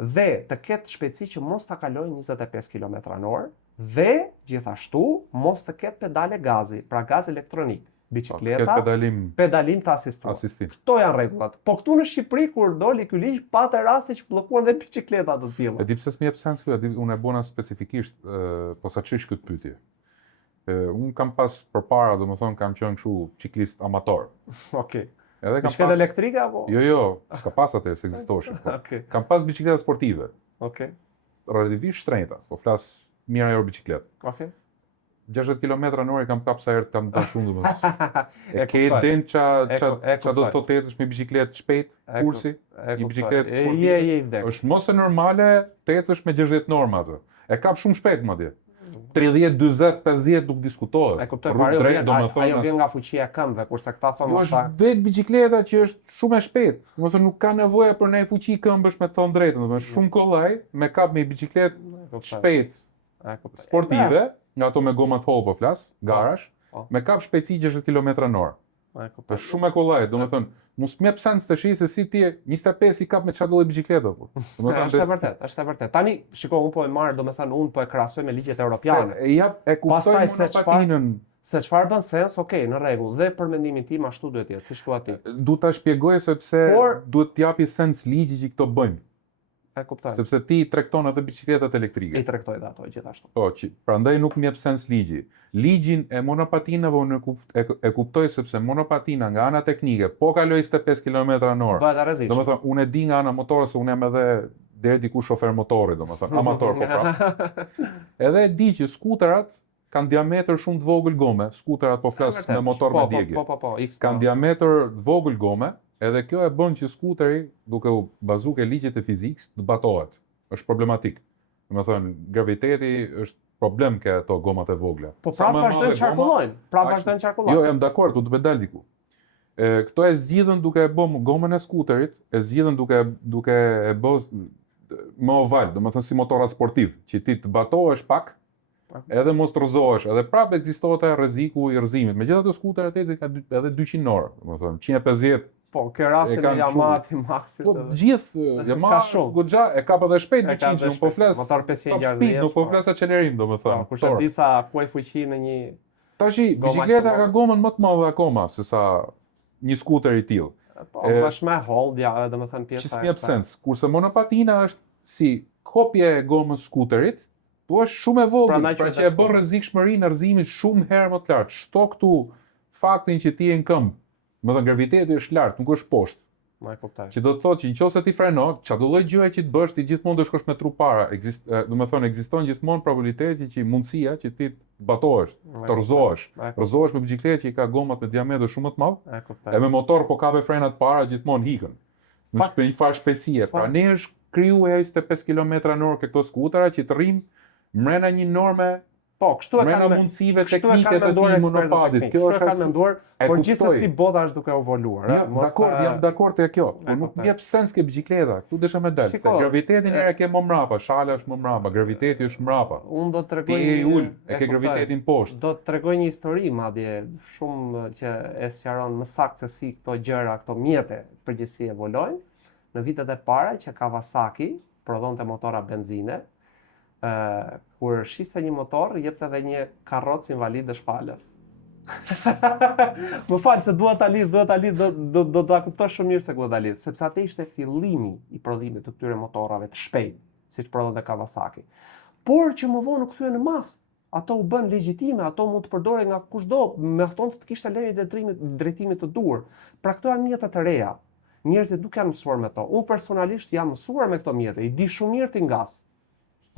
Dhe të ketë shpejtësi që mos ta kalojë 25 km/h dhe gjithashtu mos të ketë pedale gazi, pra gaz elektronik. Biçikleta, pedalim të asistuar. Këto janë rregullat. Po këtu në Shqipëri kur doli ky ligj, patë raste që bllokuan dhe biçikleta të tilla. E di pse s'më jep sens kjo, unë e bëna specifikisht posaçish këtë pyetje. Unë kam pas përpara, domethënë kam qenë kështu ciklist amator. Okej. Edhe kam biçikleta elektrike apo? Jo, s'ka pas atë, s'ekzistoshin. Okej. Kam pas biçikleta sportive. Okej. Relativisht shtrenjta, po flas mirë ajo biçikletë. Okej. 60 km/h kam kap sa herë kam të shumë domosdoshmë. E ke den ça do të tezësh me biçikletë shpejt, kursi, një biçikletë sportive. Është mos e normale tezësh me 60 norma atë. E kap shumë shpejt madje. 30, 40, 50 nuk diskutohet. E kuptoj, ajo vjen nga fuqia e këmbëve, kurse këta thonë jo, është vetë biçikleta që është shumë e shpejtë. Domethënë nuk ka nevojë për ne fuqi këmbësh me të thënë drejtën, domethënë shumë kollaj me kap me biçikletë shpejt sportive. Nga ato me goma të hollë po flas, garash, me kap shpejtësi 60 km/h. Është shumë e kollaj, domethënë, mos më jep sens të shih se si ti 25 i kap me çfarë lloj biçiklete po. Është e vërtet. Tani, shikoj, unë po e marr, domethënë, unë po e krahasoj me ligjet europiane. E kuptoj monopatinën. Se çfarë bën sens, okay, në rregull, dhe për mendimin tim ashtu duhet të jetë, siç thua ti. Duhet ta shpjegoj sepse duhet t'japi sens ligji që këto bëjnë. E kuptoj. Sepse ti tregton edhe biçikletat elektrike. I tregtoj dhe ato gjithashtu. Po, prandaj nuk më jep sens ligji. Ligjin e monopatinave unë e kuptoj sepse monopatina nga ana teknike po kaloj 25 km/h. Bëhet e rrezikshme. Domethënë unë e di nga ana motore se unë jam edhe deri diku shofer motori, domethënë amator po prap. Edhe e di që skuterat kanë diametër shumë të vogël gome, skuterat po flas me motor me djegje. Po, kanë diametër të vogël gome. Edhe kjo e bën që skuteri, duke u bazuar ke ligjet e fizikës, të batohet. Është problematik. Domethënë, graviteti është problem ke ato gomat e vogla. Po prapë vazhdojnë qarkullojnë. Jo, jam dakord, do të bedal diku. Këto e zgjidhen duke e bën gomën e skuterit, e zgjidhen duke e bën më oval, domethënë si motora sportiv, që ti të batohesh pak, edhe mos të rrëzohesh, edhe prapë ekzistohet rreziku i rrëzimit. Megjithatë skuteri tezi ka edhe 200 orë, domethënë 150 Po, ke rastin e Yamaha, Maxit. Po, gjithë Yamaha, goxha e kap edhe shpejt 200, nuk po flas motor 560, nuk po flas accelerim, domethënë. Po, kurse disa kuaj fuqi në një tashi bicikleta ka gomën më të madhe akoma se sa një skuter i tillë. Po, është më holdja, domethënë pjesa. Që s'jep sens. Kurse monopatina është si kopje e gomës skuterit, po është shumë e vogël, pra që e bën rrezikshmërinë e rrëzimit shumë herë më të lartë. Shto këtu faktin që ti je në këmbë, domethënë graviteti është lart, nuk është poshtë. Ma e kuptoj. Që do të thotë që nëse ti freno, çdo lloj gjëje që të bësh, ti gjithmonë do shkosh me tru para. Domethënë ekziston gjithmonë probabiliteti që mundësia që ti të batohesh, të rrëzohesh. Rrëzohesh me biçikletë që i ka gomat me diametër shumë më të madh. E kuptoj. E me motor po kape frenat para gjithmonë hikën. Në një farë shpejtësie. Pra ne është krijuar 25 km/h këto skutera që të rrim mrena një norme. Po, kështu e kanë mundësive teknike të tij monopadit. Kjo është kanë menduar, por gjithsesi bota është duke evoluar, jam dakord te kjo. Po nuk jep sens ke biçikleta. Këtu desha me dal. Gravitetin e ke më mbrapa, shala është më mbrapa, graviteti është mbrapa. Unë do të tregoj e ke gravitetin poshtë. Do të tregoj një histori madje shumë që e sqaron më saktë se si këto gjëra, këto mjete përgjithësi evolojnë. Në vitet e para që Kawasaki prodhonte motora benzine, kur shiste një motor, jepte edhe një karrocë invalidësh falës. Më falë se duhet ta lidh, do ta kuptosh shumë mirë se ku do ta lidh, sepse atë ishte fillimi i prodhimit të këtyre motorave të shpejtë, siç prodhonte Kawasaki. Por që më vonë u kthye në masë. Ato u bën legjitime, ato mund të përdoren nga kushdo, mjafton të kishte leje drejtimit të duhur. Pra këto janë mjete të reja. Njerëzit nuk janë mësuar me to. Unë personalisht jam mësuar me këto mjete, i di shumë mirë tingas.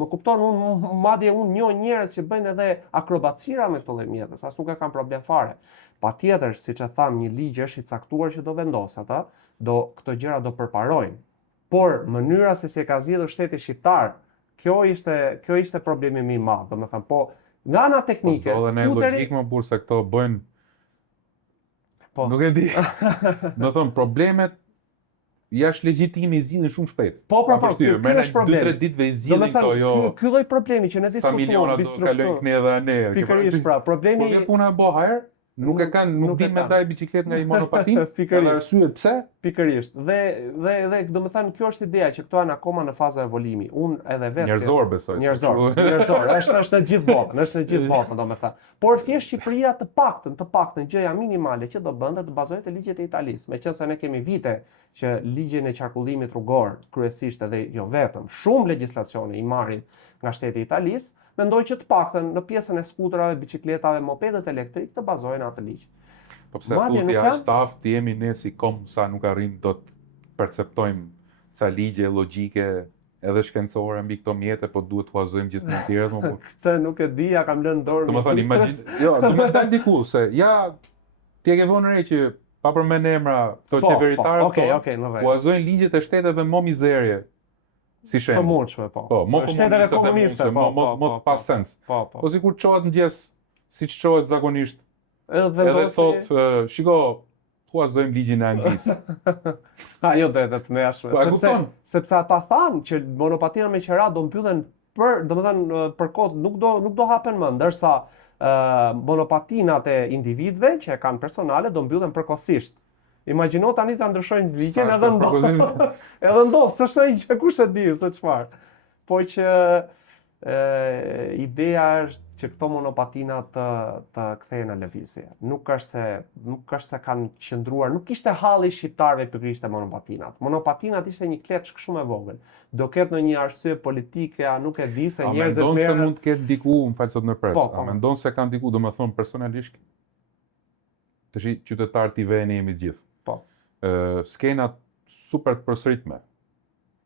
Më kupton, madje unë njoh njerëz që bëjnë edhe akrobacira me këto lloj mjetës, as nuk e kanë problem fare. Patjetër, siç e tham, një ligj është i caktuar që do vendos ata, këto gjëra do përparojnë. Por mënyra se si e ka zgjedhur shteti shqiptar, kjo ishte problemi më i madh, domethënë, po nga ana teknike, skuteri ne logjik më burr se këto bëjnë. Po. Nuk e di. Do thon problemet jashtë legjitimi i zgjidhin shumë shpejt. Po, ky është problemi. 2-3 ditëve i zgjidhin këto jo. Ky lloj problemi që ne diskutojmë, milionat do kalojnë këne dhe ne. Pikërisht, pra, problemi. Po puna e bëhajër, nuk din me ndaj biçikletë nga i monopatin. Edhe arsye pse? Pikërisht. Dhe domethënë kjo është ideja që këto janë akoma në fazë evolimi. Unë edhe vetë njerëzor besoj. Njerëzor. Është në gjithë botën, domethënë. Por thjesht Shqipëria të paktën gjëja minimale që do bënte të bazohet te ligjet e Italisë. Meqense ne kemi vite që ligjin e qarkullimit rrugor kryesisht edhe jo vetëm, shumë legjislacione i marrin nga shteti i Italisë, mendoj që të paktën në pjesën e skuterave, biçikletave, mopedet elektrik të bazohen atë ligj. Po pse thotë jashtë aftë jemi ne si kom sa nuk arrim do të perceptojmë ca ligje logjike edhe shkencore mbi këto mjete, po duhet të huazojmë gjithmonë të tjerët më. Këtë nuk e di, ja kam lënë dorë. Domethënë imagjino, do të dal diku se ja ti e ke vënë re që pa përmend emra këto qeveritarë, okej, huazojnë ligjet e shteteve më mizerje. Si shenjë. Të mundshme, po. Po, më shteteve komuniste, më pas sens. Po. Sikur çohet mëngjes, siç çohet zakonisht. Edhe thotë, shiko, huazojmë ligjin e Anglisë. Ajo do të më jashtë. Po e kupton, sepse ata thanë që monopatina me qera do mbyllen për kohë nuk do hapen më, ndërsa monopatinat e individëve që e kanë personale do mbyllen përkohësisht. Imagjino tani ta ndryshojnë ligjen edhe ndodh, s'është që kush e di se çfarë. Po që ideja është që këto monopatina të kthehen në lëvizje. Nuk është se kanë qëndruar, nuk ishte halli shqiptarëve pikërisht te monopatinat. Monopatinat ishte një kleçk shumë e vogël. Do ketë ndonjë arsye politike, nuk e di se njerëzit merren. A mendon se mund të ketë diku, më fal sot në pres. A mendon se kanë diku, domethënë personalisht tash qytetarët i vënë jemi të gjithë. Po. Skenat super të përsëritme.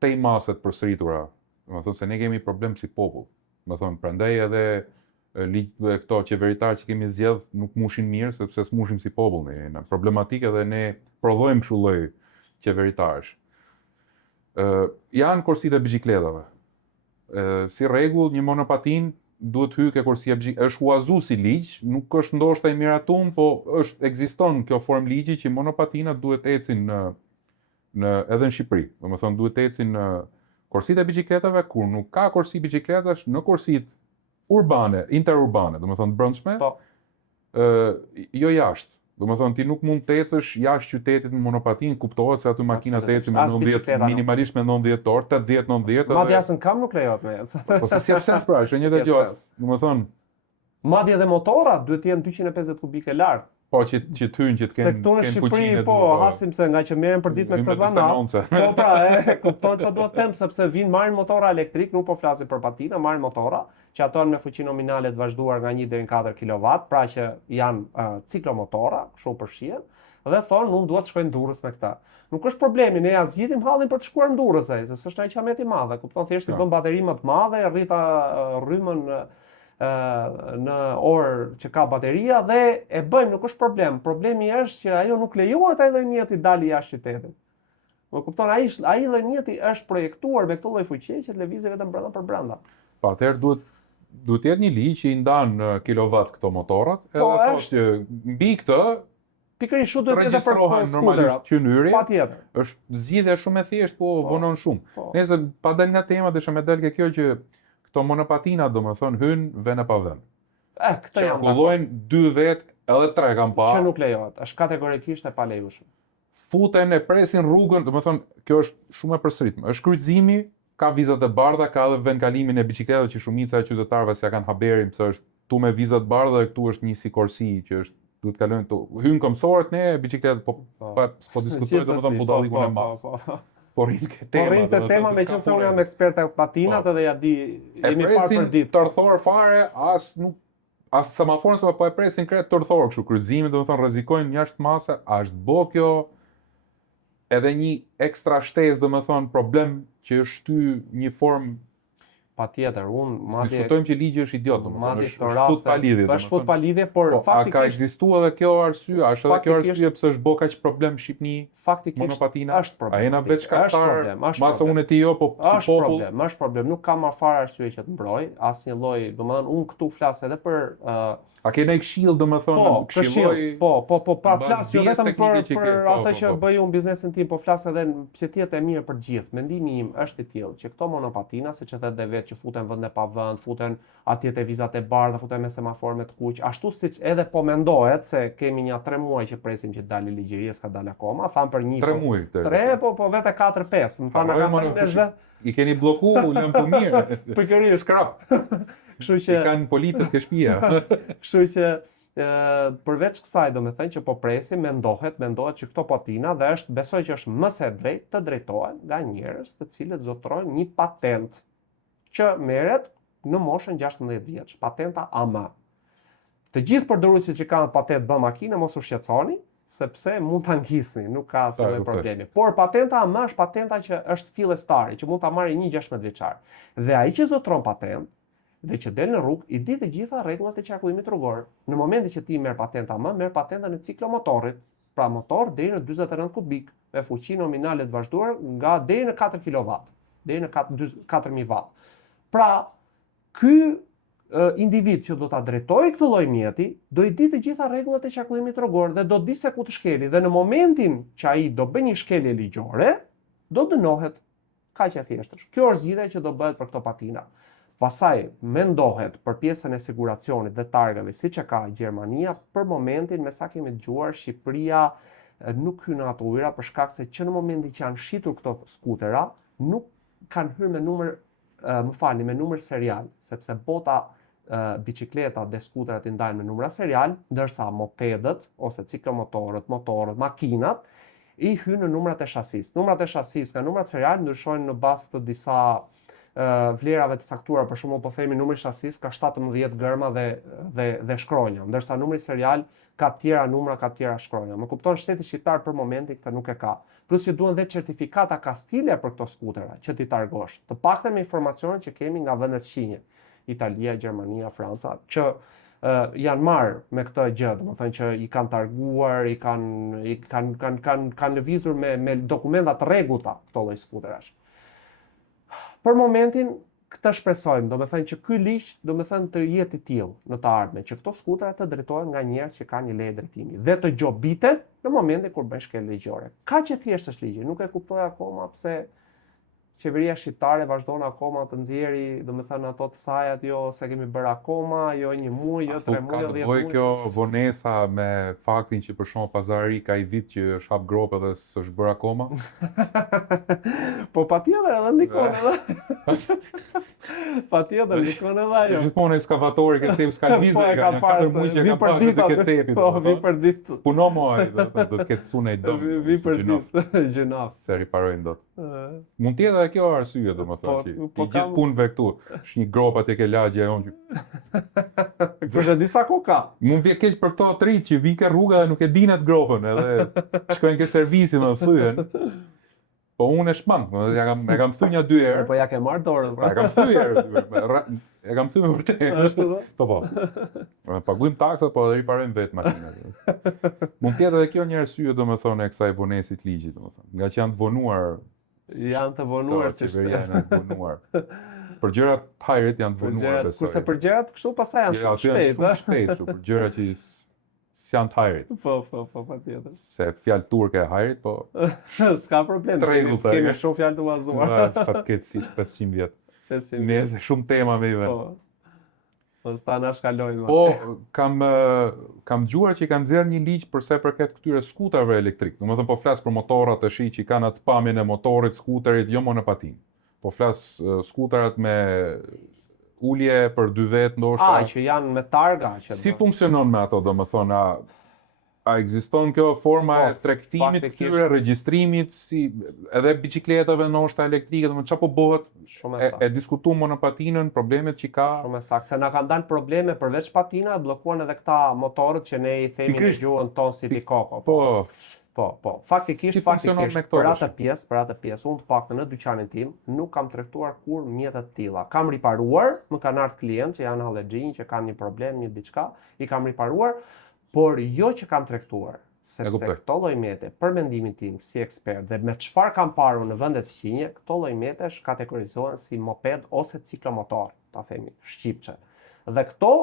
Te maset përsëritura. Domethënë se ne kemi problem si popull. Domethënë prandaj edhe këto qeveritarë që kemi zgjedh nuk mushin mirë sepse s'mushim si popull ne. Në problematikë dhe ne prodhojmë kështu lloj qeveritarësh. Janë kursitë e biçikletave. Si rregull, një monopatin duhet hyjë ke kursia e biçikletës. Është huazu si ligj, nuk është ndoshta i miratum, po ekziston kjo formë ligji që monopatinat duhet ecin edhe në Shqipëri. Domethënë duhet ecin në kursitë e biçikletave kur nuk ka kursi biçikletash në kursitë urbane, interurbane, domethënë brendshme. Po. Jo jashtë. Domethënë ti nuk mund të ecësh jashtë qytetit në monopatin, kuptohet se aty makinat ecin me 90 minimalisht me 90 orë, 80-90. Madje as në kam nuk lejohet me ecë. Po se sjep sens pra, është një gjë gjos. Domethënë madje edhe motorat duhet të jenë 250 kubike lart. Po që të hyjnë që të kenë se këtu në Shqipëri po hasim se nga që merren për ditë me këto po pra kupton çfarë duhet të them sepse vinë marrin motora elektrik, nuk po flasim për patina, marrin motora që ato janë me fuqi nominale të vazhduar nga 1 deri në 4 kW, pra që janë ciklomotora, kështu përfshihen, dhe thonë unë dua të shkoj në Durrës me këtë. Nuk është problemi, ne ja zgjidhim hallin për të shkuar në Durrës, se s'është ai qamet i madh, kupton, thjesht i bën bateri më të madhe, rrita rrymën në orë që ka bateria dhe e bëjmë, nuk është problem. Problemi është që ajo nuk lejohet ai lloj mjeti dali jashtë qytetit. Më kupton, ai lloj mjeti është projektuar me këtë lloj fuqie që të lëvizë vetëm brenda për brenda. Po atëherë duhet të jetë një ligj që i ndan kilowatt këto motorat, edhe thotë që mbi këtë pikërisht shu duhet të regjistrohen normalisht qynyri. Patjetër. Është zgjidhje shumë e thjeshtë, po vonon shumë. Nëse pa dalë nga tema, desha më dalë kjo që këto monopatina domethënë hynë vend e pa vend. Këtë janë. Çarkullojnë 2 vet edhe 3 kanë pa. Që nuk lejohet, është kategorikisht e palejueshme. Futen e presin rrugën, domethënë kjo është shumë e përsëritme. Është kryqëzimi, ka vizat e bardha, ka edhe vendkalimin e biçikletave që shumica e qytetarëve s'ja kanë haberin pse është tu me vizat bardha dhe këtu është një si korsi që është duhet kalojnë tu. Hyn komsorët ne biçikletat po diskutojnë domethënë budallikun e madh. Po rrin te tema me që thonë jam ekspert e patinat edhe ja di jemi parë për ditë. Tërthor fare as semaforën se po e presin krejt tërthor kështu kryqëzimin, domethënë rrezikojnë jashtë mase, a është bë kjo edhe një ekstra shtesë, domethënë problem që është shty një formë. Patjetër, unë madje diskutojmë që ligji është idiot, domethënë është fut pa lidhje. Është fut pa lidhje, por faktikisht ka ekzistuar edhe kjo arsye, është edhe kjo arsye pse është bë kaq problem në Shqipëri monopatina. Është problem. A jena veç shkaktar, masa unë e ti jo, po si popull. Është problem, nuk kam afare arsye që të mbroj, asnjë lloj, domethënë unë këtu flas edhe për a ke ndonjë këshill domethënë këshilloj? Pa flas jo vetëm për atë që bëj unë biznesin tim, po flas edhe që të jetë e mirë për gjithë. Mendimi im është i tillë që këto monopatina, siç e thotë vetë që futen vend e pa vend, futen atje te vizat e bardha, futen me semafor me të kuq, ashtu siç edhe po mendohet se kemi një 3 muaj që presim që të dalë ligjëria, s'ka dalë akoma, tham për 3 muaj. 3 po vetë 4-5, më thanë ka marrë i keni blloku, lëm të mirë. Pikërisht scrap. Kështu që kanë politët ke shtëpia. Kështu që përveç kësaj domethënë që po presim, mendohet që këto patina dhe besoj që është më së drejtë të drejtohen nga njerëz të cilët zotrojnë një patent që merret në moshën 16 vjeç, patenta AM. Të gjithë përdoruesit që kanë patent bë makine mos u shqetësoni, sepse mund ta ngjisni, nuk ka asnjë problemi. Por patenta AM është patenta që është fillestare, që mund ta marrë një 16 vjeçar. Dhe ai që zotron patent dhe që del në rrugë, i di të gjitha rregullat e qarkullimit rrugor. Në momentin që ti merr patenta AM, merr patentën e ciklomotorit, pra motor deri në 49 kubik, me fuqi nominale të vazhduar nga deri në 4 kW, deri në 4000 watt. Pra, ky individ që do ta drejtojë këtë lloj mjeti, do i di të gjitha rregullat e qarkullimit rrugor dhe do di se ku të shkeli dhe në momentin që ai do bëj një shkelje ligjore, do dënohet. Kaq e thjeshtë është. Kjo është zgjidhja që do bëhet për këto patina. Pastaj mendohet për pjesën e siguracionit dhe targave, siç e ka Gjermania, për momentin me sa kemi dëgjuar, Shqipëria nuk hyn në ato ujëra për shkak se që në momentin që janë shitur këto skutera, nuk kanë hyrë me numër, me numër serial, sepse bota biçikletat dhe skuterat i ndajnë me numra serial, ndërsa mopedët ose ciklomotorët, motorët, makinat i hynë në numrat e shasis. Numrat e shasis nga numrat serial ndryshojnë në bazë të disa vlerave të saktuara, për shembull po themi numri shasis ka 17 gërma dhe shkronja, ndërsa numri serial ka të tjera numra, ka të tjera shkronja. Më kupton, shteti shqiptar për momentin këtë nuk e ka. Plus që duhen dhe certifikata kastile për këto skutera që ti targosh. Të paktën me informacionet që kemi nga vendet shinje, Italia, Gjermania, Franca, që janë marrë me këtë gjë, domethënë që i kanë targuar, i kanë lëvizur me dokumenta të rregullta këto lloj skuterash. Për momentin këtë shpresojmë, domethënë që ky ligj domethënë të jetë i tillë në të ardhmen, që këto skutera të drejtohen nga njerëz që kanë një leje drejtimi dhe të gjobiten në momentin kur bën shkelje ligjore. Kaq e thjeshtë është ligji, nuk e kuptoj akoma pse qeveria shqiptare vazhdon akoma të nxjerrë, domethënë ato të sajat, jo se kemi bërë akoma, jo 1 muaj, jo 3 muaj, jo 10 muaj. Ka kjo vonesa me faktin që për shembull Pazari ka i vit që është hap grope dhe s'është bërë akoma? Po patjetër edhe ndikon edhe. Patjetër ndikon edhe ajo. Gjithmonë ekskavatori që thep ska lvizë, ka 4 muaj që ka pasur të ketë cepit. Po, vi për ditë. Puno muaj, do të ketë punë i dëm. Vi për ditë, gjinaf. Se riparojnë dot. Mund të jetë edhe kjo arsye, domethënë që i gjithë punëve këtu, është një gropa të ke lagje ajo që. Për disa koka. Mund vjen keq për këto të rinj që vike rruga dhe nuk e dinë atë gropën, edhe shkojnë ke servisi më thyen. Po unë e shmang, e kam thënë një 2 herë. Po ja ke marrë dorën. E kam thyer, e kam thënë vërtet. Po. Paguajmë taksat, po edhe riparojmë vetë makinat. Mund të jetë edhe kjo një arsye domethënë e kësaj vonesit ligjit, domethënë. Nga që janë të vonuar. Janë të vonuar si qeveria janë të vonuar. Për gjërat hajrit janë të vonuar besoj. Kurse për gjërat kështu pastaj janë shumë shpejt, ëh. Shpejt, për gjëra që s'janë të hajrit. Po, patjetër. Se fjalë turke e hajrit, po. S'ka problem. Kemi shumë fjalë të bazuar. Fatkeqësisht 500 vjet. 500 vjet. Nëse shumë tema me vetë. Po. Po sta na shkalojmë. Po, kam dëgjuar që kanë nxjerrë një ligj për sa i përket këtyre skuterëve elektrik. Domethënë po flas për motorrat të shi që kanë atë pamjen e motorit, skuterit, jo monopatin. Po flas skuterat me ulje për 2 vet ndoshta. Që janë me targa që. Si funksionon me ato, domethënë a ekziston kjo forma e tregtimit këtyre regjistrimit, si edhe biçikletave ndoshta elektrike, domethënë çfarë po bëhet? Shumë saktë. E diskutuam monopatinën, problemet që ka. Shumë saktë. Se na kanë dalë probleme përveç patina, bllokuan edhe këta motorët që ne i themi në gjuhën tonë si pikoko. Po. Faktikisht për atë pjesë, unë të paktën në dyqanin tim nuk kam tregtuar kur mjete të tilla. Kam riparuar, më kanë ardhur klientë që janë allergjinj, që kanë një problem, një diçka, i kam riparuar, por jo që kam tregtuar. Sepse këto lloj mjete, për mendimin tim si ekspert dhe me çfarë kam parë në vendet fqinje, këto lloj mjetesh kategorizohen si moped ose ciklomotor, ta themi shqipçe. Dhe këto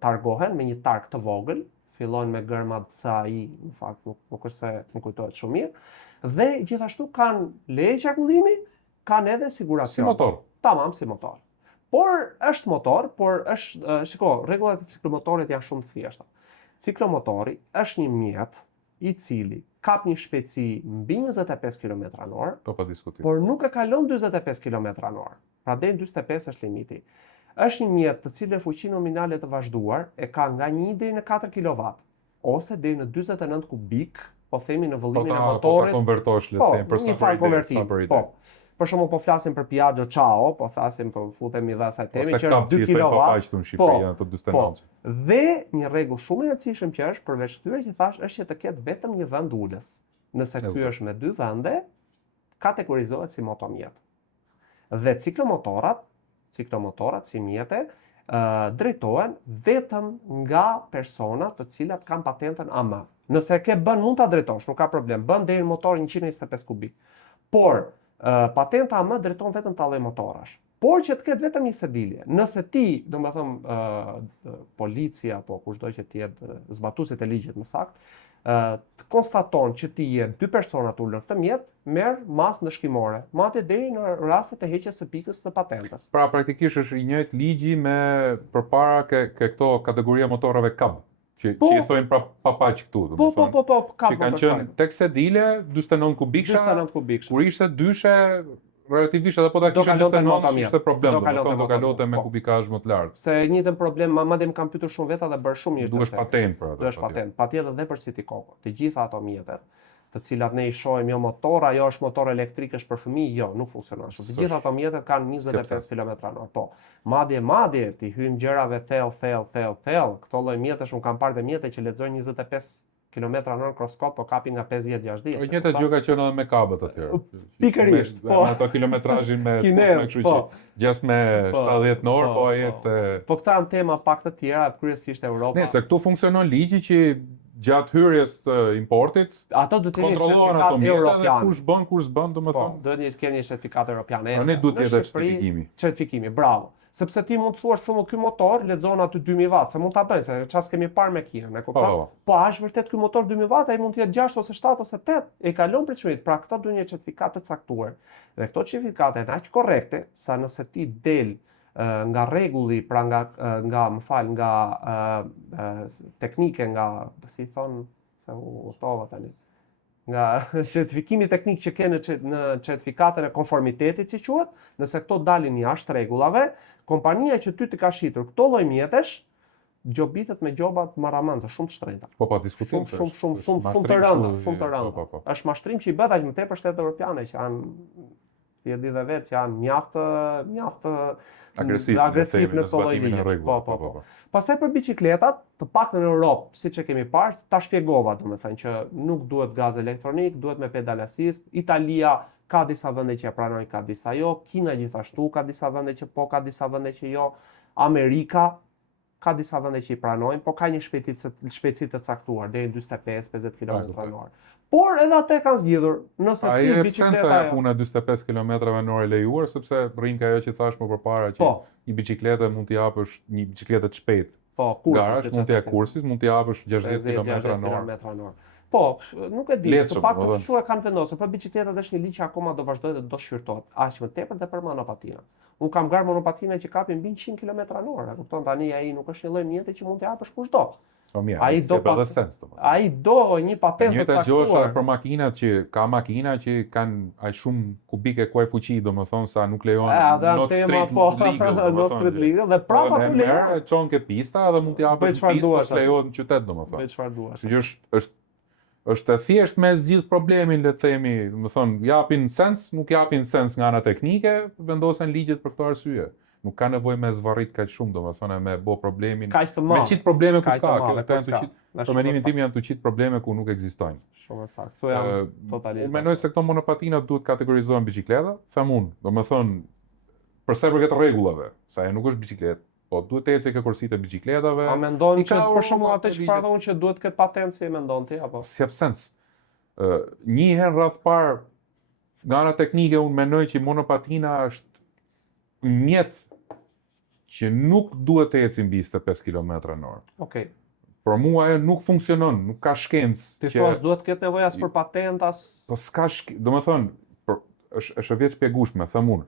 targohen me një targ të vogël, fillojnë me gërma CAI, në fakt nuk është se nuk kujtohet shumë mirë, dhe gjithashtu kanë leje qarkullimi, kanë edhe siguracion. Si motor. Tamam, si motor. Por është motor, por është, rregullat e ciklomotorit janë shumë të thjeshta. Ciklomotori është një mjet i cili kap një shpejtësi mbi 25 km/h, por nuk e kalon 45 km/h. Pra deri në 45 është limiti. Është një mjet të cilën fuqi nominale të vazhduar e ka nga 1 deri në 4 kW ose deri në 49 kubik, po themi në vëllimin e motorit. Po ta konvertosh le të them për sa për ide. Për shembull po flasim për Piaggio Ciao, po thasim po futemi dha asaj temi që është 2 kW. Po. Dhe një rregull shumë i rëndësishëm që është përveç këtyre që thash është që të ketë vetëm një vend ulës. Nëse ky është me 2 vende, kategorizohet si motomjet. Dhe ciklomotorat si mjete drejtohen vetëm nga persona të cilat kanë patentën AM. Nëse ke bën mund ta drejtosh, nuk ka problem. Bën deri në motor 125 kubik. Por patenta AM drejton vetëm tallë motorash. Por që të ketë vetëm një sedilje. Nëse ti, domethënë policia apo kushdo që të jetë zbatuesit e ligjit më saktë, të konstaton që ti je 2 persona të ulur të mjet, merr masë ndëshkimore, madje deri në rastet e heqjes së pikës së patentës. Pra praktikisht është i njëjtë ligji me përpara ke këto kategoria motorave cab, që i thonë pra papaq këtu, domethënë. Po, cab. Që kanë qenë tek sedile 49 kubikësha. 49 kubikësha. Kur ishte dyshe relativisht edhe po ta kishin 49 ishte problem, do kalote me kubikazh më të lartë. Se njëjtën problem, madje më kam pyetur shumë veta dhe bërë shumë mirë. Duhesh patent për atë. Duhesh patent. Patjetër edhe për City Coco. Të gjitha ato mjetet, të cilat ne i shohim jo motor, ajo është motor elektrik, është për fëmijë, jo, nuk funksionon ashtu. Të gjitha ato mjetet kanë 25 km/h. Po. Madje ti hyn gjërave thell. Këto lloj mjetesh un kam parë të mjete që lexojnë 25 km/h crosskop, po kapi nga 50-60. Po njëjta gjë ka qenë edhe me kabët atyre. Pikërisht, po. Me ato kilometrazhin me kështu që gjas me 70 në orë, po jetë. Po këta janë tema pak të tjera, kryesisht Europa. Nëse këtu funksionon ligji që gjatë hyrjes të importit, ato duhet të kontrollohen ato mjete dhe kush bën, kush s'bën, domethënë. Po, duhet të keni certifikat europian. Ne duhet të jetë certifikimi. Certifikimi, bravo. Sepse ti mund të thuash për ky motor lexon aty 2000 watt, se mund ta bëj, se çfarë kemi parë me kinën, e kupton? Po, a është vërtet ky motor 2000 watt, ai mund të jetë 6 ose 7 ose 8, e kalon pritshmërinë. Pra këto duhen një certifikate të caktuar. Dhe këto certifikate janë aq korrekte sa nëse ti del nga rregulli, pra nga teknike, nga si thon, se u thova tani. Nga certifikimi teknik që ke në certifikatën e konformitetit që quhet, nëse këto dalin jashtë rregullave, kompania që ty të ka shitur këto lloj mjetesh, gjobitet me gjoba të marramendse shumë të shtrenjta. Po pa diskutim. Shumë të rënda. Është mashtrim që i bëhet aq më tepër shtetet evropiane që janë ti e di dhe vetë që janë mjaft agresiv në këto lloj ligje. Po. Pastaj për biçikletat, të paktën në Europë, siç e kemi parë, ta shpjegova, domethënë që nuk duhet gaz elektronik, duhet me pedal assist. Italia ka disa vende që e pranojnë, ka disa jo. Kina gjithashtu ka disa vende që po, ka disa vende që jo. Amerika ka disa vende që i pranojnë, po ka një shpejtësi të caktuar deri në 45-50 km/h. Por edhe atë kanë zgjidhur, nëse ti bicikleta ajo puna 45 km/h lejuar, sepse rrin ka ajo që thash më përpara që një bicikletë mund t'i japësh një bicikletë të shpejtë. Po, kursi, garash mund t'i kursit, mund t'i japësh 60 km/h. Po, nuk e di, të paktën kështu e kanë vendosur, por bicikletat është një ligj që akoma do vazhdojë dhe do shqyrtohet. Aq më tepër dhe për monopatina. Unë kam garë monopatina që kapin mbi 100 km/h, e kupton, tani ai nuk është një lloj mjete që mund t'i japësh kushdo. Ai do një patentë të caktuar për makinat që ka makina që kanë aq shumë kubike kuaj fuqi, domethënë sa nuk lejon Nord Street Legal dhe prapa tu lejon. Çon ke pista dhe mund t'i japësh pistë lejohet në qytet domethënë. Bëj çfarë duash. Që është e thjesht me zgjidh problemin, le të themi, domethënë japin sens, nuk japin sens nga ana teknike, vendosen ligjet për këtë arsye. Nuk ka nevojë me zvarrit kaq shumë, domethënë me bë problemin. Me qit probleme ku s'ka, për mendimin tim janë të qit probleme ku nuk ekzistojnë. Shumë saktë. Kto janë totalisht. Unë mendoj se këto monopatina duhet kategorizohen biçikleta, them unë, domethënë për sa i përket rregullave, sa ajo nuk është biçikletë, po duhet të ecë ke kursitë e biçikletave. A mendon që për shembull atë që para unë që duhet të ketë patentë si e mendon ti apo? Si jep sens. Një herë rreth parë nga ana teknike unë mendoj që monopatina është mjet që nuk duhet të ecë mbi 25 km/h. Okej. Por mua ajo nuk funksionon, nuk ka shkencë. Ti thua duhet të ketë nevojë as për patent as. Po s'ka domethënë është vetë shpjegueshme, them unë.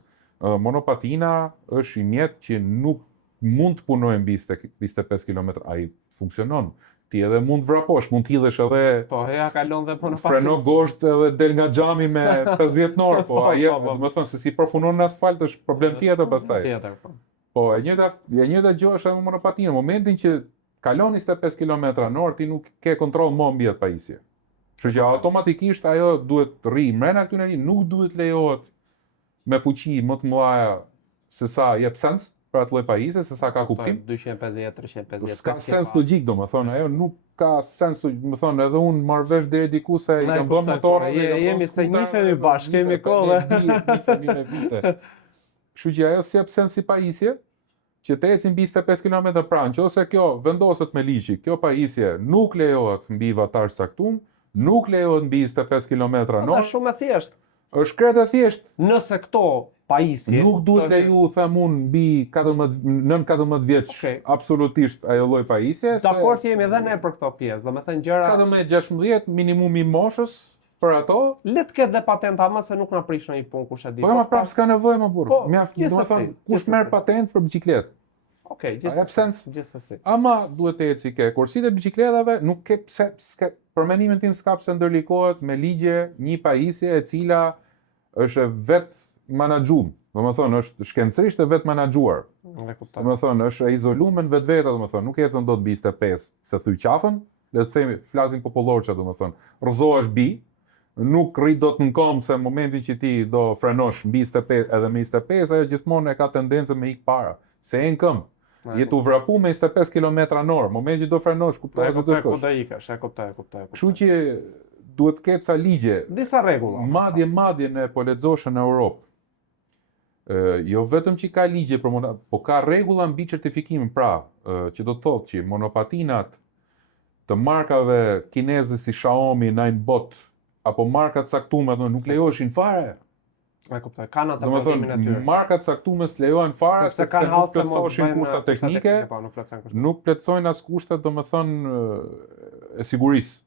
Monopatina është një mjet që nuk mund të punojë mbi 25 km, ai funksionon. Ti edhe mund vraposh, mund t'hidhesh edhe. Po, ja kalon dhe monopatina. Freno gosht edhe del nga xhami me 50 orë, po ai, domethënë se si përfunon në asfalt është problem tjetër pastaj. Tjetër, po. Po, e njëjta gjë është me monopatina. Në momentin që kalon 25 km/h, ti nuk ke kontroll më mbi atë pajisje. Kështu që automatikisht ajo duhet të rri mbrenda këtyre, nuk duhet lejohet me fuqi më të mëdha se sa jep sens për atë lloj pajisje, se sa ka kuptim. 250, 350. Ka sens logjik, domethënë, ajo nuk ka sens, domethënë, edhe unë marr vesh deri diku se i kam bën motorën. Jemi se njihemi bashkë, kemi kohë. Njihemi me vite. Kështu që ajo si jep sens si pajisje, që të ecin mbi 25 km/h, pra nëse kjo vendoset me ligj, kjo pajisje nuk lejohet mbi vatash caktuar, nuk lejohet mbi 25 km/h. Është shumë e thjeshtë. Është krejt e thjeshtë. Nëse këto pajisje nuk duhet leju, them unë, mbi 14 vjeç, absolutisht ajo lloj pajisje. Dakord jemi edhe ne për këto pjesë, domethënë gjëra 14-16 minimumi moshës për ato. Le të ketë dhe patenta më se nuk na prish në një punë kush e di. Po ma prap s'ka nevojë më burr. Mjaft, domethënë, kush merr patent për biçikletë? Okej, gjithsesi. Ama duhet të eci ke kursitë e biçikletave, nuk ke pse për mendimin tim s'ka pse ndërlikohet me ligje një pajisje e cila është vetë menaxhuar. Domethënë është shkencërisht e vetë menaxhuar. Domethënë është e izoluar në vetvete, domethënë nuk ecën dot mbi 25 se thyj qafën, le të themi flasin popullorçe, domethënë rrezohesh bi, nuk rrit dot në kom se në momentin që ti do frenosh mbi 25 edhe me 25, ajo gjithmonë e ka tendencën me ik para. Se e në këmbë. Jetu vrapu me 25 km/h, momenti do frenosh, kuptoj se do shkosh. E kuptoj. Kështu që duhet të ketë ca ligje. Disa rregulla. Madje ne po lexosh në Europë. Jo vetëm që ka ligje për po ka rregulla mbi certifikimin, pra, që do të thotë që monopatinat të markave kineze si Xiaomi, Ninebot apo marka të caktuara nuk lejoheshin fare. E kuptoj, kanë atë pendimin e tyre. Markat caktuar s'lejojnë fare sepse kanë nuk plotësojnë kushtat teknike, nuk plotësojnë as kushtet domethënë e sigurisë.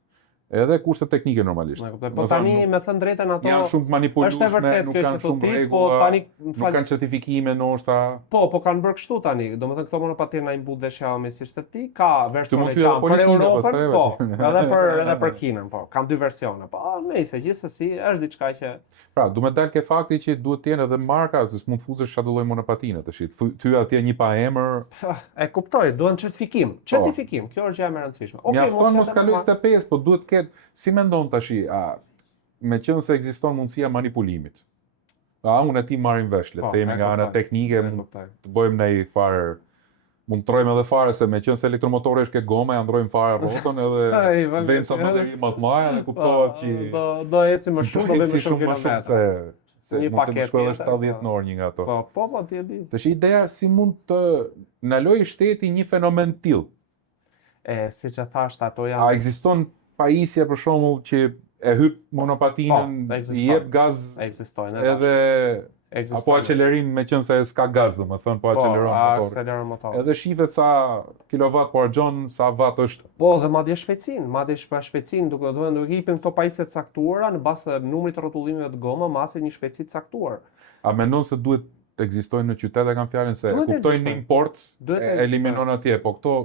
Edhe kushtet teknike normalisht. Po tani me thënë drejtën ato janë shumë manipulueshme, nuk kanë shumë rregulla, nuk kanë certifikime ndoshta. Po kanë bërë kështu tani. Domethënë këto monopatina i mbut dhe Xiaomi siç të ti, ka versione që për Europën, po, edhe për Kinën, po. Kanë dy versione, po. Nëse gjithsesi është diçka që pra, duhet dalë ke fakti që duhet të jenë edhe marka, se s'mund të futesh çdo lloj monopatine tash. Ty atje një pa emër. E kuptoj, duhen certifikim. Certifikim, kjo është gjë e rëndësishme. Mjafton mos kaloj 25, po duhet si mendon tash, me qenë se ekziston mundësia manipulimit. Unë e ti marrim vesh, le të themi nga ana teknike, të bëjmë ndaj farë, mund të trojmë edhe fare se me qenë se elektromotori është ke goma, ja ndrojmë fare rrotën edhe vëmë sa bateri më të mëdha dhe kuptohet që do eci më shumë, do bëjmë më shumë kilometra. Se një paketë të shkojë 70 në orë një nga ato. Po, ti e di. Tash ideja si mund të na lojë shteti një fenomen të tillë. Siç e thash, ato janë. A ekziston pajisje për shembull që e hyp monopatinën, i jep gaz, ekzistojnë edhe apo acelerim me qenë se s'ka gaz, domethënë po aceleron motor. Edhe shifet sa kilovat po harxhon, sa watt është. Po, dhe madje shpejtësinë, duke hipin këto pajisje të caktuara në bazë të numrit të rrotullimeve të gomës, masë një shpejtësi të caktuar. A mendon se duhet të ekzistojnë në qytete kanë fjalën se kuptojnë në import, eliminon atje, po këto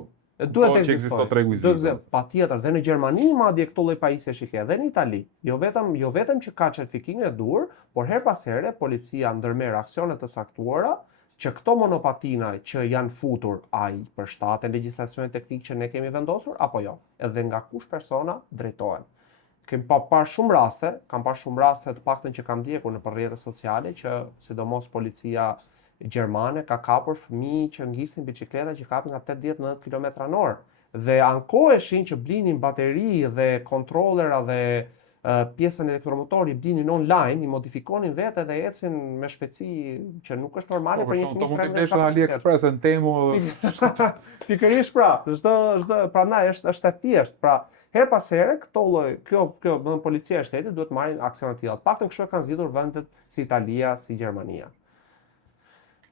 duhet të ekzistojë. Patjetër, dhe në Gjermani madje këto lloj pajisje shikë, edhe në Itali. Jo vetëm që ka certifikimin e dur, por her pas here policia ndërmerr aksione të caktuara që këto monopatina që janë futur ai përshtaten legjislacionit teknik që ne kemi vendosur apo jo, edhe nga kush persona drejtohen. Kam parë shumë raste të paktën që kam ndjekur në rrjetet sociale që sidomos policia gjermane ka kapur fëmijë që ngisin biçikleta që kapin nga 80-90 km/h dhe ankoheshin që blinin bateri dhe kontrollera dhe pjesën elektromotori blinin online, i modifikonin vetë dhe ecin me shpejtësi që nuk është normale për një fëmijë. Po mund të desh në AliExpress në temu. Pikërisht pra, prandaj është e thjeshtë. Pra, her pas here kjo policia e shtetit duhet marrin aksione të tilla. Paktën kështu e kanë zgjidhur vendet si Italia, si Gjermania.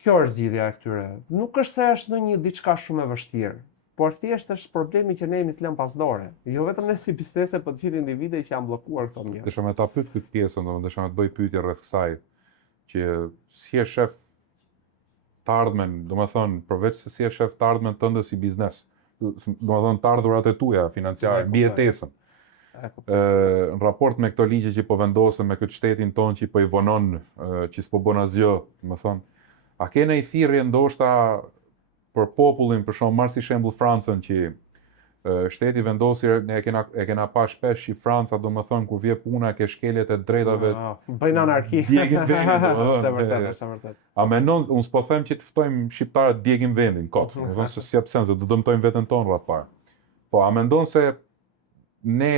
Kjo është zgjidhja e këtyre. Nuk është se është në një diçka shumë e vështirë, por thjesht është problemi që ne jemi të lënë pas dore. Jo vetëm ne si biznese, por të gjithë individët që janë bllokuar këto mjet. Desha me ta pyet këtë pjesën, desha me të bëj pyetje rreth kësaj, që si e shef të ardhmen, domethënë përveç se si e shef të ardhmen tënde si biznes, domethënë të ardhurat e tuaja financiare, mbijetesën. Në raport me këto ligje që po vendosen me këtë shtetin tonë që po i vonon, që s'po bën asgjë, domethënë a kena i thirrje ndoshta për popullin, për shembull marr si shembull Francën që shteti vendosi, ne e kena pa shpesh që Franca domethënë kur vje puna ke shkeljet e drejtave bëjnë anarki. Djegin vendin. Është vërtet. A mendon, unë s'po them që të ftojmë shqiptarët djegin vendin, kot. Domethënë se si jap sens, do dëmtojmë veten tonë rreth parë. Po a mendon se ne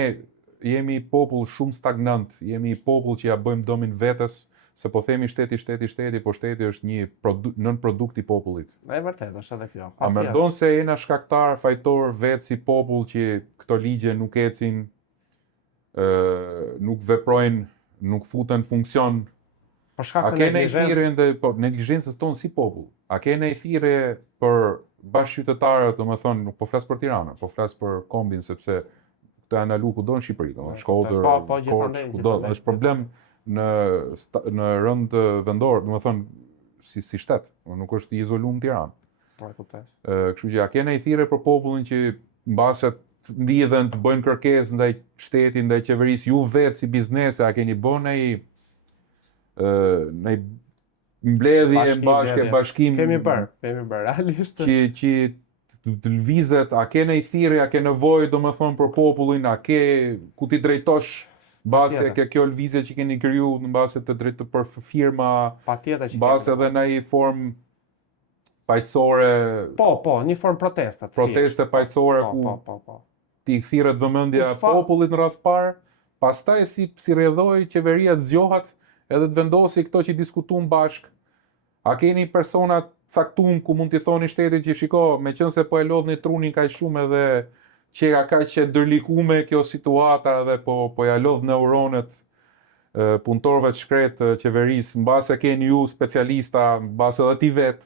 jemi popull shumë stagnant, jemi popull që ja bëjmë domin vetes? Se po themi shteti, po shteti është një nën produkt i popullit. E vërtet, është edhe kjo. A mendon se jena shkaktar, fajtor vetë si popull që këto ligje nuk ecin, nuk veprojnë, nuk futen funksion? Për shkak të neglizhencës tonë si popull. A kena i thirrje për bashkëqytetarët, domethënë nuk po flas për Tiranën, po flas për kombin sepse këto janë ndaluar kudo në Shqipëri, domethënë Shkodër, Korçë, kudo, është problem në rënd vendor, domethënë si shtet, nuk është i izoluar në Tiranë. Po e kuptoj. Kështu që a kena i thirrje për popullin që mbase të lidhen, të bëjnë kërkesë ndaj shtetit, ndaj qeverisë, ju vetë si biznese, a keni bën në mbledhje bashkim? Kemi bërë, realisht. Që të lëvizet, a kena i thirrje, a ke nevojë domethënë për popullin, a ke ku ti drejtosh? Base ke kjo lëvizje që keni kriju në base të drejtë për firma, base edhe në i form paqësore. Po, një form proteste. Proteste paqësore ku ti thirret vëmendja popullit në radh parë, pastaj si rrjedhoi qeveria të zgjohat edhe të vendosi këto që diskutuam bashk. A keni persona caktuar ku mund t'i thoni shtetit që shiko, meqense po e lodhni trunin kaq shumë edhe që ka kaq që dërlikume kjo situata dhe po ja lodh neuronet, punëtorëve të shkret të qeverisë, mbase keni ju specialista, mbase edhe ti vetë,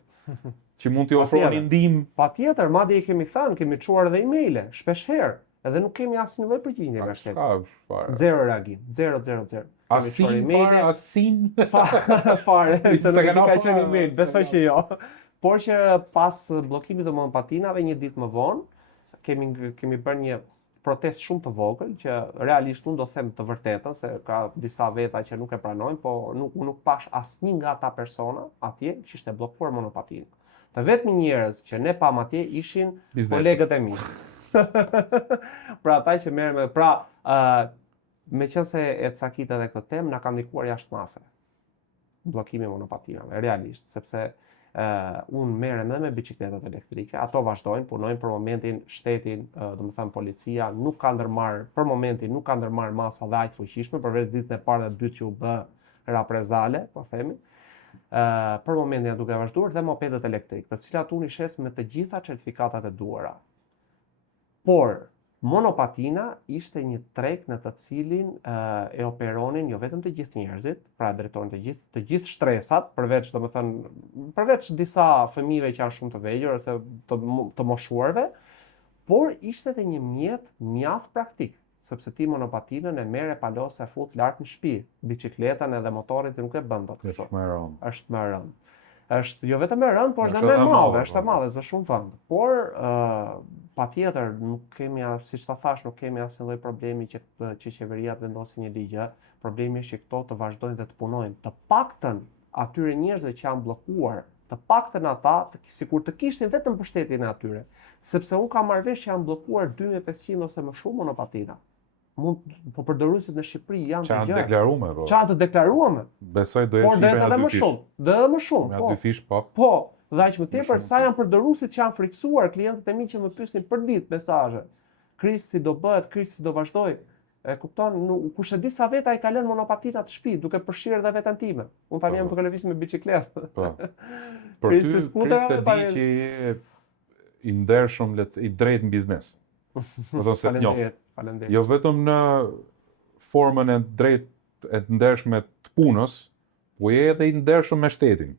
që mund t'i ofroni ndihmë. Patjetër, madje i kemi thënë, kemi çuar edhe emaile, shpesh herë, edhe nuk kemi asnjë lloj përgjigje nga shteti. Zero reagim, 000. Asin fare, të nuk ka qenë email, besoj që jo. Por që pas bllokimit të monopatinave një ditë më vonë, kemi bërë një protest shumë të vogël, që realisht unë do them të vërtetën, se ka disa veta që nuk e pranojnë, po nuk pash asnjë nga ata persona atje që ishte bllokuar monopatinë. Të vetmi njerëz që ne pam atje ishin kolegët e mi. Pra ata që merren meqense e cakit edhe këtë temë, na ka ndikuar jashtë mase bllokimi i monopatinave, realisht, sepse unë merrem edhe me biçikletat elektrike, ato vazhdojnë, punojnë për momentin, shtetin, domethënë policia nuk ka ndërmarrë masa dhe aq fuqishme përveç ditën e parë dhe dytë që u bë raprezale, po themi. Për momentin janë duke vazhduar dhe mopedet elektrike, të cilat unë i shes me të gjitha certifikatat e duhura. Por monopatina ishte një treg në të cilin e operonin jo vetëm të gjithë njerëzit, pra drejtonin të gjithë shtresat, përveç disa fëmijëve që janë shumë të vegjël ose të moshuarve, por ishte edhe një mjet mjaft praktik, sepse ti monopatinën e merr e palos e fut lart në shtëpi, biçikletën edhe motorin ti nuk e bën dot kështu. Është më e rëndë. Është jo vetëm e rëndë, por është edhe më e madhe, është e madhe, është shumë vend. Por patjetër nuk kemi, siç ta thash, nuk kemi asnjë lloj problemi që qeveria të vendosë një ligj. Problemi është që këto të vazhdojnë dhe të punojnë. Të paktën atyre njerëzve që janë bllokuar, të paktën ata, sikur të kishin vetëm mbështetjen e atyre, sepse unë kam marrë vesh që janë bllokuar 2500 ose më shumë monopatina. Po përdoruesit në Shqipëri janë të gjerë. Deklaruar, po. Çfarë të deklaruar? Besoj do jetë edhe më shumë. Do edhe më shumë. Me dy fish, po. Po, dhe aq më tepër sa janë përdoruesit që janë friksuar, klientët e mi që më pyesin për ditë mesazhe. Kriz si do bëhet, kriz si do vazhdoj. E kupton, kush e di sa veta i ka lënë monopatina të shtëpi, duke përfshirë edhe veten time. Unë tani jam duke lëvizur me biçikletë. Po. Për ty Kriz e di që i ndershëm, i drejtë në biznes. Faleminderit. Jo vetëm në formën e drejtë e ndershme të punës, po je edhe i ndershëm me shtetin.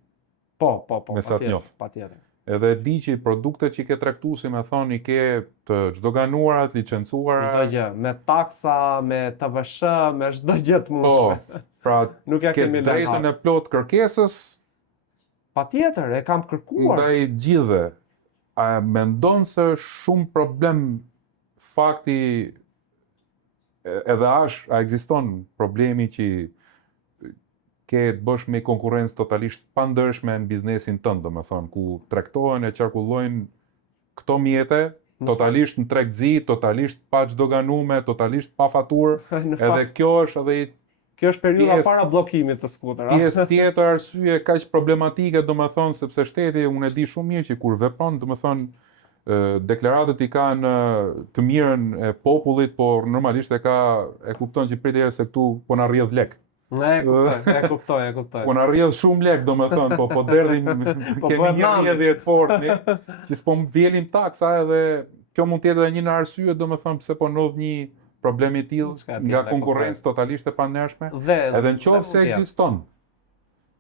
Po, patjetër. Edhe di që produktet që i ke tregtuar, si më thon, i ke të çdoganuara, të licencuara. Çdo gjë, me taksa, me TVSH, me çdo gjë të mundshme. Po, pra nuk ja kemi drejtën e plot kërkesës. Patjetër, e kam kërkuar. Ndaj gjithëve. A mendon se shumë problem fakti edhe a ekziston problemi që ke të bësh me konkurrencë totalisht pandërshme në biznesin tënd, domethënë, ku tregtohen e qarkullojnë këto mjete totalisht në tregëzi, totalisht pa çdoganume, totalisht pa faturë, edhe kjo është periudha para bllokimit të skuter. Pjesë tjetër arsye kaq problematike, domethënë, sepse shteti unë e di shumë mirë që kur vepron, domethënë, deklaratët i kanë të mirën e popullit, por normalisht e kupton që pritje se këtu po na rrjedh lek. E kuptoj. Po na rrjedh shumë lek, domethënë, po derdhim kemi një rrjedhje të fortë, që s'po vjelim taksa, edhe kjo mund të jetë edhe një në arsye, domethënë, pse po ndodh një problem i tillë nga konkurrencë totalisht e pandershme. Edhe nëse ekziston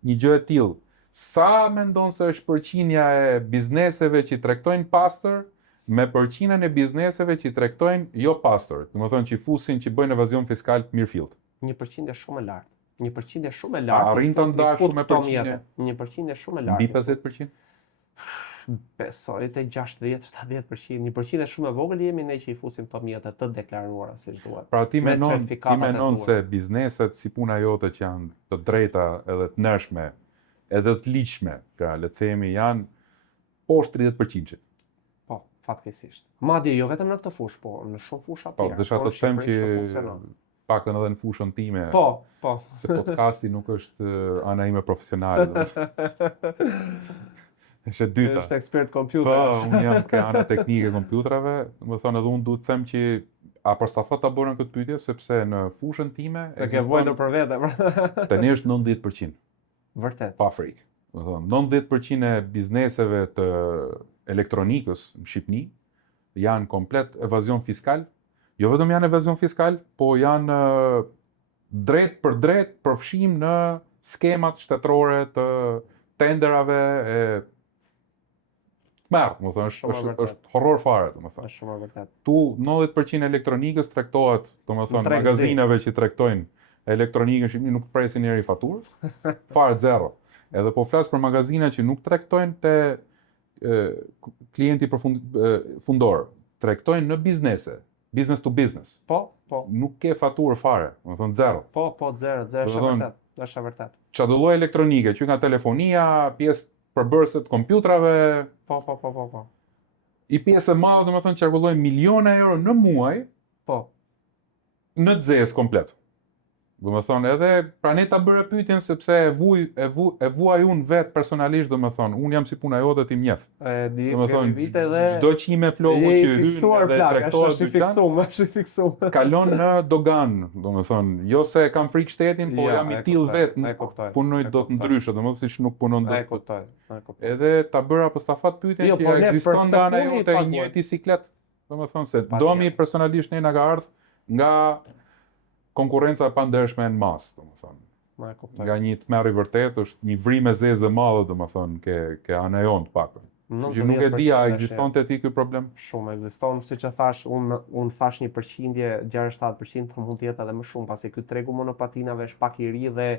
një gjë e tillë, sa mendon se është përqindja e bizneseve që tregtojnë pastër me përqindjen e bizneseve që tregtojnë jo pastër, domethënë që fusin, që bëjnë evazion fiskal mirëfillt? 1% shumë e lartë. 1% shumë e lartë. Arrin të ndashur me përqindje? 1% shumë e lartë. Mbi 50%? Besoj te 60-70%. 1% shumë e vogël jemi ne që i fusim këto mjete të deklaruara siç duhet. Pra ti menon se bizneset si puna jote që janë të drejta edhe të ndershme, edhe të ligjshme, pra le të themi janë poshtë 30%. Po, fatkeqësisht. Madje jo vetëm në këtë fushë, po në shumë fusha tjera. Po, desha të them që paktën edhe në fushën time. Po. Se podcasti nuk është ana ime profesionale. Është dyta. Është ekspert kompjuter. Po, unë jam ke ana teknike kompjuterave, do të thonë edhe unë duhet të them që a përstafat ta bëra këtë pyetje sepse në fushën time e ke vojtur për vete. Tani është 90%. Vërtet. Pa frikë. Do të thonë 90% e bizneseve të elektronikës në Shqipëri janë komplet evazion fiskal. Jo vetëm janë evazion fiskal, po janë drejt për drejt përfshim në skemat shtetërore të tenderave e merr, më thënë, është horror fare, domethënë. Është shumë e vërtet. Tu 90% elektronikës tregtohet, domethënë, Tregzi. magazinave që tregtojnë elektronikën Shqipëri nuk presin njëri faturës, fare zero. Edhe po flas për magazina që nuk tregtojnë te klienti fundor, tregtojnë në biznese, business to business. Po. Nuk ke faturë fare, domethënë zero. Po, zero, është e vërtet. Është e vërtet. Çdo lloj elektronike, që nga telefonia, pjesë përbërëse të kompjutrave, Po. i pjesë e madhe, domethënë, qarkullojnë miliona euro në muaj, Po. në zez komplet. Domethënë, edhe pra ne ta bëre pyetjen sepse e vuaj unë vet personalisht, domethënë, unë jam si puna jote ti mjef. Domethënë, vite dhe çdo qime floku që hyn dhe tregtohet është i fiksuar. kalon në dogan, domethënë, jo se kam frikë shtetin, po jam i tillë vet, punoj dot ndryshe, domethënë siç nuk punon dot. E kuptoj. Edhe ta bëra apostafat pyetjen Jo, që po ne ekziston për nga ana këtë jote puni një bisiklet, domethënë se Patjetër. domi personalisht ne na ka ardhur nga konkurrenca e pandershme në mas, domethënë. Ma e kuptoj. Nga një tmerr i vërtet është një vrimë e zezë e madhe, domethënë, ke ana jon të paktën. Që nuk e di a ekzistonte ti ky problem? Shumë ekziston, siç e thash, unë thash një përqindje 67%, por mund të jetë edhe më shumë, pasi ky tregu monopatinave është pak i ri dhe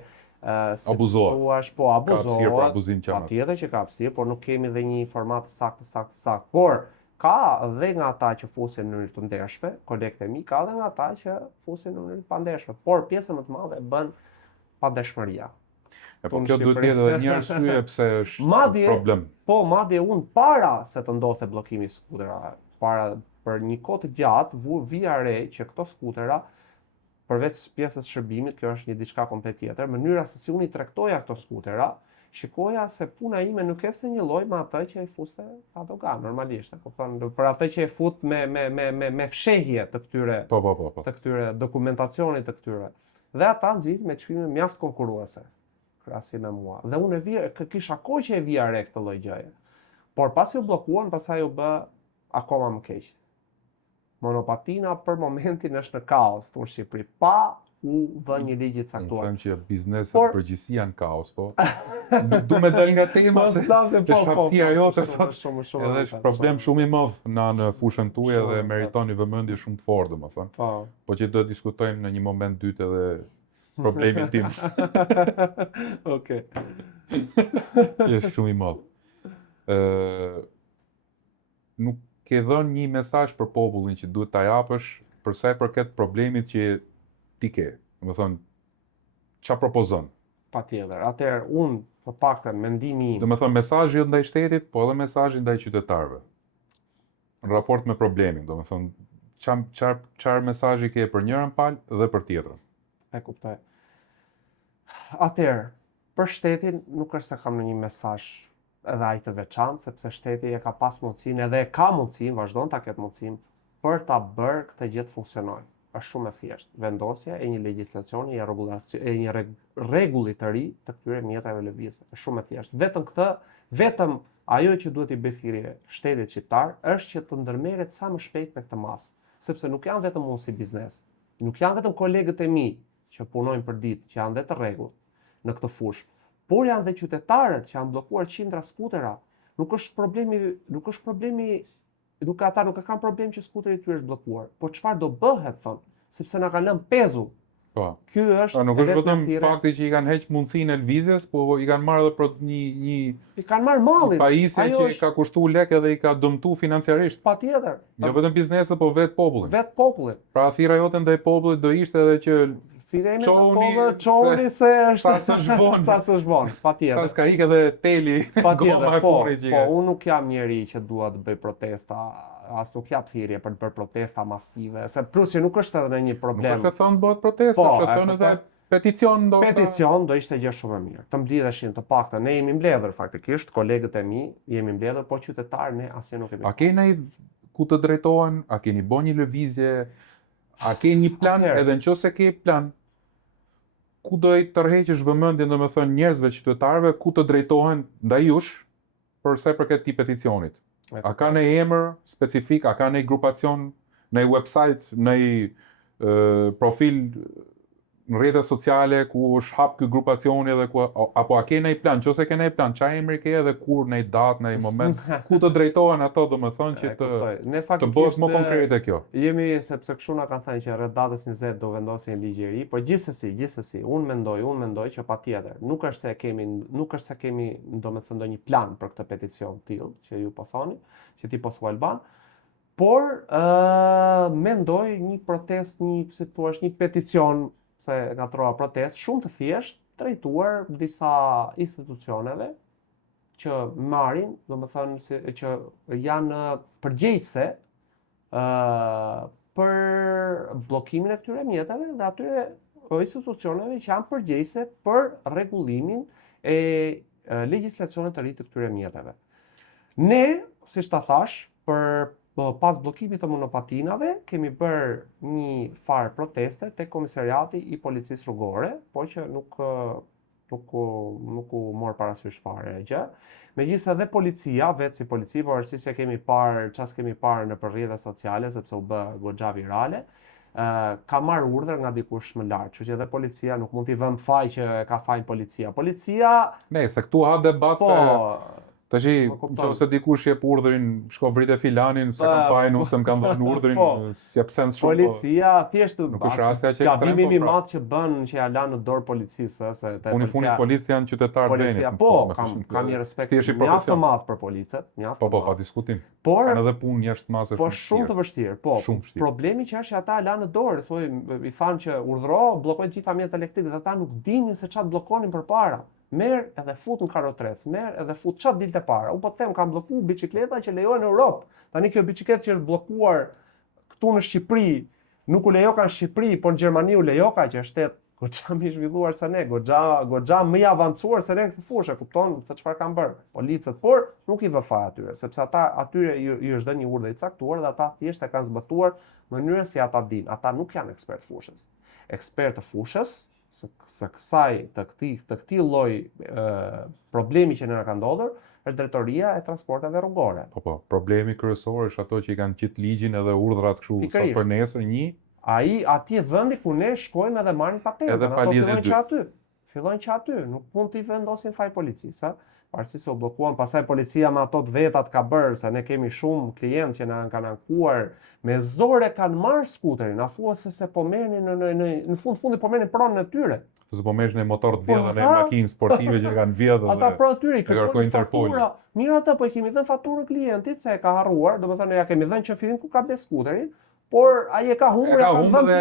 abuzohet. Po, Ka hapësirë për abuzohet. abuzim që Patjetër që ka hapësirë, por nuk kemi dhe një informat saktë. Por ka dhe nga ata që fusin në mënyrë të ndershme, kolegët e mi, ka dhe nga ata që fusin në mënyrë pa ndershme, por pjesën më të madhe e bën pandershmëria. Po kjo duhet të jetë edhe një arsye pse është problem. Po, madje unë para se të ndodhte bllokimi i skuterave, për një kohë të gjatë, vija re që këto skutera, përveç pjesës shërbimit, kjo është një diçka komplet tjetër, mënyra se si unë i tregtoja këto skutera, shikoja se puna ime nuk ishte një lloj me atë që e fuste pa dogan, normalisht, e kupton, për atë që e fut me fshehje të këtyre Po. të këtyre dokumentacionit të këtyre. Dhe ata nxirrin me çmime mjaft konkurruese krahasim me mua. Dhe unë kisha kohë që e vija re këtë lloj gjëje. Por pasi u bllokuan, pastaj u bë akoma më keq. Monopatina për momentin është në kaos në Shqipëri, pa u vë një ligj i caktuar. Them që bizneset përgjithësi janë kaos, po. Du me dal nga tema se shaptia jote edhe është problem shumë i madh në fushën tuaj dhe meriton një vëmendje shumë të fortë, domethënë. Po që do të diskutojmë në një moment dytë edhe problemin tim. Okej. Është shumë i madh. Nuk ke dhënë një mesazh për popullin që duhet ta japësh për sa i përket problemit që ti ke. Domethënë, çfarë propozon? Patjetër. Atëherë unë për paktën mendimi im. Domethënë mesazhi ndaj shtetit, po edhe mesazhi ndaj qytetarëve. Në raport me problemin, domethënë, çfarë mesazhi ke për njërin palë dhe për tjetrën? E kuptoj. Atëherë, për shtetin nuk është se kam në një mesazh edhe ai të veçantë, sepse shteti e ka pas mundësinë edhe e ka mundësinë, vazhdon ta ketë mundësinë për ta bërë këtë gjë të funksionojë. Është shumë e thjeshtë. Vendosja e një legjislacioni, një rregulli të ri të këtyre mjeteve lëvizje. Është shumë e thjeshtë. Vetëm ajo që duhet i bëj thirrje shtetit shqiptar është që të ndërmerret sa më shpejt me këtë masë, sepse nuk janë vetëm unë si biznes, nuk janë vetëm kolegët e mi që punojnë për ditë, që janë dhe të rregullt në këtë fushë, por janë dhe qytetarët që janë bllokuar qindra skutera. Ata nuk e kanë problem që skuteri i tyre është bllokuar, por çfarë do bëhet thon, sepse na kanë lënë pezu. Po. Ky është nuk është vetëm fakti që i kanë heq mundësinë e lëvizjes, po i kanë marrë edhe i kanë marrë mallin. Pajisje që i ka kushtuar lekë dhe i ka dëmtuar financiarisht. Patjetër. Jo vetëm bizneset, po vetë popullin. Vetë popullin. Pra thirrja jote ndaj popullit do ishte edhe që Çohuni se është sa së zhbon, patjetër. Sa s'ka ikë edhe teli goma e funit që. Po, unë nuk jam njeri që dua të bëj protesta, as nuk jap thirrje për të bërë protesta masive, se plus që nuk është edhe në një problem. Nuk është thënë bëhet protesta, është thënë edhe peticion ndoshta. Peticion do ishte gjë shumë e mirë. Të mblidheshin të paktën, ne jemi mbledhur faktikisht, kolegët e mi jemi mbledhur, po qytetarë ne asnjë nuk kemi. A keni ku të drejtohen? A keni bën një lëvizje? A ke një plan, edhe nëse ke plan, ku do i tërheqësh vëmendjen, domethënë njerëzve qytetarëve, ku të drejtohen ndaj jush për sa i përket këtij peticionit? A ka në emër specifik, a ka në grupacion, në website, në profil në rrjetet sociale ku është hap ky grupacioni dhe ku apo a ke ndonjë plan, nëse ke ndonjë plan, çfarë emri ke dhe kur në datë, në moment ku të drejtohen ato domethënë që të bëhet më konkrete kjo. Jemi sepse kështu na kanë thënë që rreth datës 20 do vendosin një ligj i ri, por gjithsesi unë mendoj që patjetër nuk është se kemi domethënë ndonjë plan për këtë peticion të tillë që ju po thoni, që ti po thua Alban. Por mendoj një protest, një peticion, se nga trova protest, shumë të thjesht, drejtuar disa institucioneve që marrin, domethënë që janë përgjegjëse për bllokimin e këtyre mjeteve dhe atyre institucioneve që janë përgjegjëse për rregullimin e legjislacionit të ri të këtyre mjeteve. Ne, siç ta thash, pas bllokimit të monopatinave, kemi bërë një farë proteste te komisariati i policisë rrugore, po që nuk u mor parasysh fare e gjë. Megjithëse dhe policia, vetë si polici, pavarësisht se kemi parë në rrjetet sociale, sepse u bë goxha virale, ka marrë urdhër nga dikush më lart, kështu që edhe policia nuk mund t'i vëmë faj që ka fajin policia. Se këtu ha debat se tashi, nëse dikush jep urdhrin, shko vrite filanin, se kam fajin, ose më kam dhënë urdhrin, si absent shumë. Policia thjesht nuk është rastja që gabimi i madh që bën që ja lanë në dorë policisë, se te policia policët janë qytetarë të vendit. Po, kam një respekt mjaft të madh për policët, Po, pa diskutim. Por kanë edhe punë jashtë masë shumë. Po shumë të vështirë. Po, problemi që është ata lanë në dorë, i thanë që urdhëro, bllokoj gjitha mjetet elektrike, dhe ata nuk dinin se çfarë bllokonin përpara. Merë edhe fut në karotrecë, merë edhe fut çfarë dilte para. U po them kam bllokuar bicikleta që lejohen në Europë. Tani kjo bicikletë që është bllokuar këtu në Shqipëri, nuk u lejo ka në Shqipëri, por në Gjermani u lejo ka që është shtet goxha më i zhvilluar se ne, goxha më i avancuar se ne në këtë fushë, kupton se çfarë kanë bërë policët, por nuk i vë faj atyre, sepse ata atyre i është dhënë një urdhë i caktuar dhe ata thjesht e kanë zbatuar në mënyrën si ata dinë. Ata nuk janë ekspert fushës. Ekspert të fushës së kësaj të këtij lloj problemi që na ka ndodhur është drejtoria e transporteve rrugore. Po, problemi kryesor është ato që i kanë qitë ligjin edhe urdhrat kështu sa për nesër një. Ai atje vendi ku ne shkojmë edhe marrim patentën, ato fillojnë që aty, nuk mund t'i vendosin faj policisë, pavarësisht se u bllokuan, pastaj policia me ato të vetat ka bërë se ne kemi shumë klientë që na kanë ankuar me zore kanë marrë skuterin, a thua se po merrnin në fundi po merrnin pronën e tyre. Se po merrnin motor të vjedhur në makinë sportive që kanë vjedhur. Ata pronë tyre kërkojnë faturë. Mirë atë po i kemi dhënë faturën klientit se e ka harruar, domethënë ja kemi dhënë që fillim ku ka ble skuterin, por ai e ka humbur ja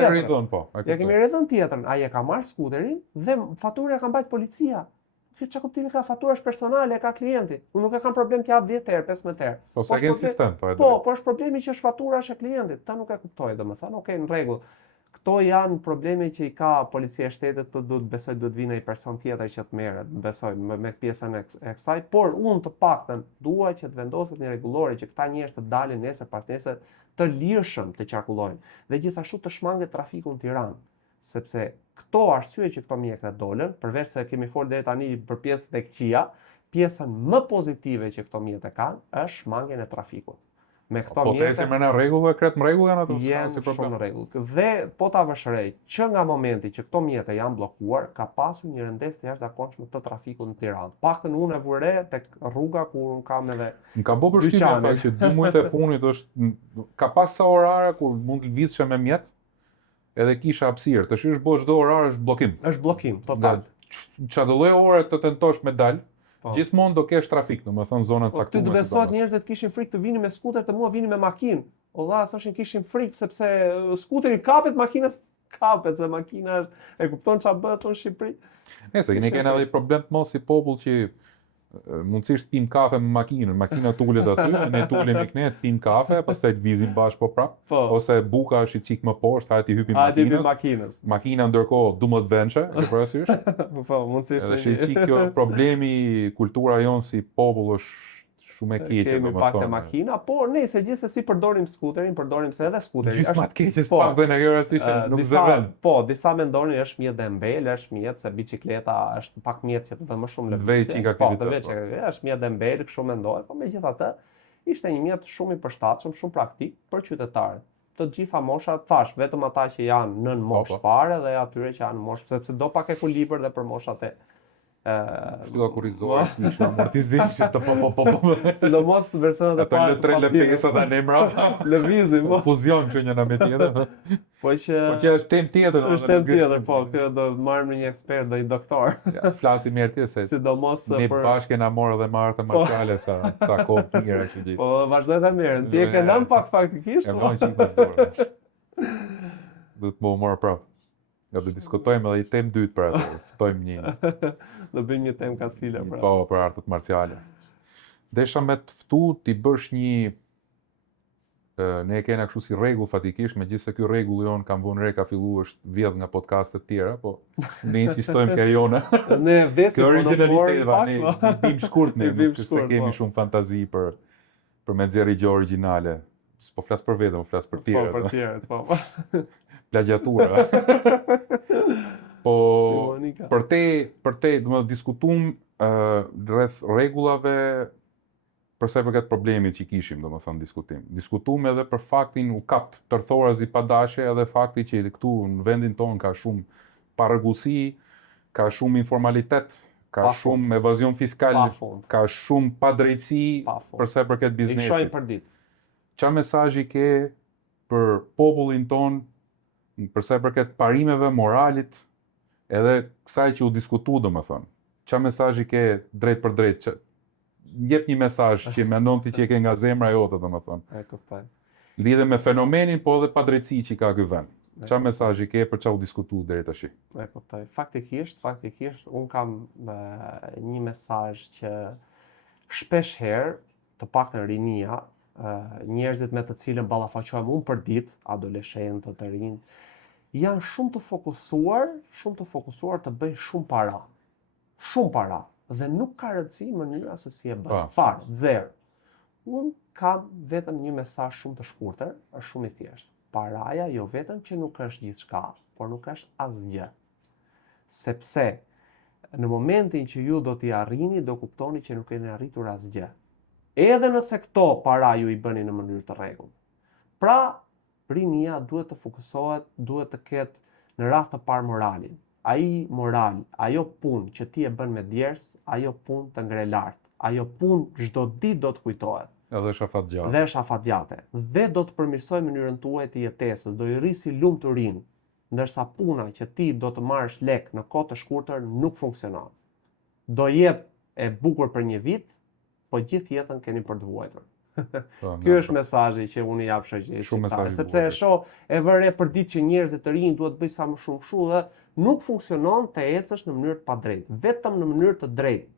rridhën po. Ja kemi rridhën tjetrën, ai e ka marrë skuterin dhe faturën e ka mbajtur policia. Kjo çka kuptimi ka, fatura është personale, ka klienti. Unë nuk e kam problem të jap 10 herë, 15 herë. Po sa ke sistem po. Po është problemi që është fatura është e klientit. Ta nuk e kuptoj domethënë, okay, në rregull. Këto janë probleme që i ka policia e shtetit, duhet vinë ai person tjetër që të merret, besoj me pjesën e kësaj, por unë të paktën dua që të vendoset një rregullore që këta njerëz të dalin nesër pas nesër të lirshëm të qarkullojnë dhe gjithashtu të shmanget trafiku në Tiranë, sepse këto arsye që këto mjekët dolën, përveç se kemi folur deri tani për pjesën e këqija, pjesën më pozitive që këto mjekët kanë është shmangjen e trafikut. Me këto mjekë. Po në rregull dhe kretë në rregull janë ato? Janë shumë në rregull. Dhe po ta vëshërej që nga momenti që këto mjete janë bllokuar, ka pasur një rëndesë të jashtëzakonshme të trafikut në Tiranë. Paktën unë e vure tek rruga ku un kam edhe. Më ka bërë përshtypje që 2 muajt e funit është ka pas orare ku mund të lëvizshe me mjet, edhe kisha hapësirë. Tash është bësh çdo orar është bllokim. Është bllokim total. Çfarë do lloj ore të tentosh me dal? Gjithmonë do kesh trafik, domethënë zonat caktuara. Ty do besohet njerëzit kishin frikë të vinin me skuter, të mua vinin me makinë. Valla thoshin kishin frikë sepse skuteri kapet, makina kapet, se makina e kupton çfarë bëhet në Shqipëri. Nëse ne kemi edhe problem të mos si popull që mundësisht pim kafe me makinën, makina tulet aty, ne tulemi këne, pim kafe, pastaj të vizim bashkë po prap, ose buka është i çik më poshtë, hajde hypim makinës. Makina ndërkohë 12 vendshe, e parasysh. Po, mundësisht. Edhe është i çik kjo problemi, kultura jonë si popull është shumë e keqe, kemi pak të makina, por nëse gjithsesi përdorim skuterin, përdorim se edhe skuteri është më të keqe pak dhe në rastësi nuk zëvend. Po, disa mendonin është mjet dhe mbel, është mjet se bicikleta është pak mjet që të vë më shumë lëvizje. Po, është mjet dhe mbel, kështu mendoj, por megjithatë ishte një mjet shumë i përshtatshëm, shumë praktik për qytetarët. të gjitha moshat, thash, vetëm ata që janë nën moshë fare dhe atyre që janë moshë, sepse do pak ekuilibër dhe për moshat e Shtylla kurrizore, një amortizim që të sidomos versionet e para. Ato le 3 dhe ne mbrapa. Lëvizim, po. Fuzion që njëna me tjetër. Po që është temë tjetër. Është temë tjetër, po, kjo do marrim në një ekspert dhe një doktor. Ja, flasim mirë ti se sidomos ne bashkë na morë dhe marrë marciale sa kohë të mira që gjithë. Po, vazhdoj ta merren. Ti e ke lënë pak faktikisht. E vjen çik pas dorë. Do të më morë prapë. Ja do diskutojmë edhe një temë dytë për atë. Ftojmë një. Do bëjmë një temë kastile pra. Po, për artët marciale. Desha me të ftu ti bësh një ne e kena kështu si rregull fatikisht, megjithëse ky rregull jon kam vënë re ka filluar është vjedh nga podcastet tjera, po ne insistojmë ke jona. Ne vdesim po origjinaliteti, ne bim shkurt ne, nuk se kemi po. shumë fantazi për me nxjerrë gjë origjinale. Po flas për vetëm, flas për tjerët. Po, për tjerët, po. Plagjatura. Po për te, do të diskutojmë rreth rregullave për sa i përket problemit që kishim, domethënë diskutim. Diskutuam edhe për faktin u kap tërthorazi pa dashje edhe fakti që këtu në vendin tonë ka shumë parregullsi, ka shumë informalitet, ka shumë evazion fiskal, ka shumë padrejtësi për sa i përket biznesit. I shohim për ditë. Çfarë mesazhi ke për popullin tonë për sa i përket parimeve, moralit, edhe kësaj që u diskutu, domethënë. Çfarë mesazhi ke drejt për drejt? Jep një mesazh që mendon ti që e ke nga zemra jote, domethënë. E kuptoj. Lidhe me fenomenin, po edhe padrejtësi që ka ky vend. Çfarë mesazhi ke për çfarë u diskutu deri tash? E kuptoj. Faktikisht un kam një mesazh që shpesh herë, të paktën rinia, njerëzit me të cilën ballafaqohem unë për ditë, adoleshentët, të rinj, janë shumë të fokusuar të bëjnë shumë para. Shumë para. Dhe nuk ka rëndësi mënyra se si e bën. Fare, zero. Unë kam vetëm një mesazh shumë të shkurtër, është shumë i thjeshtë. Paraja jo vetëm që nuk është gjithçka, por nuk është asgjë. Sepse në momentin që ju do t'i arrini, do kuptoni që nuk keni arritur asgjë. Edhe nëse këto para ju i bëni në mënyrë të rregullt. Pra, rinia duhet të fokusohet, duhet të ketë në radhë të parë moralin. Ai moral, ajo punë që ti e bën me djers, ajo punë të ngre lart. Ajo punë çdo ditë do të kujtohet. Edhe është afatgjate. Dhe është afatgjate. Dhe do të përmirësoj mënyrën tuaj të jetesës, do i rrisi lumturinë, ndërsa puna që ti do të marrësh lek në kohë të shkurtër nuk funksionon. Do jetë e bukur për një vit, po gjithë jetën keni për të vuajtur. Ky është mesazhi që unë i jap shoqërisë. Sepse e shoh e vëre për ditë që njerëzit të rinj duhet bëj sa më shumë kështu dhe nuk funksionon të ecësh në mënyrë të padrejtë, vetëm në mënyrë të drejtë.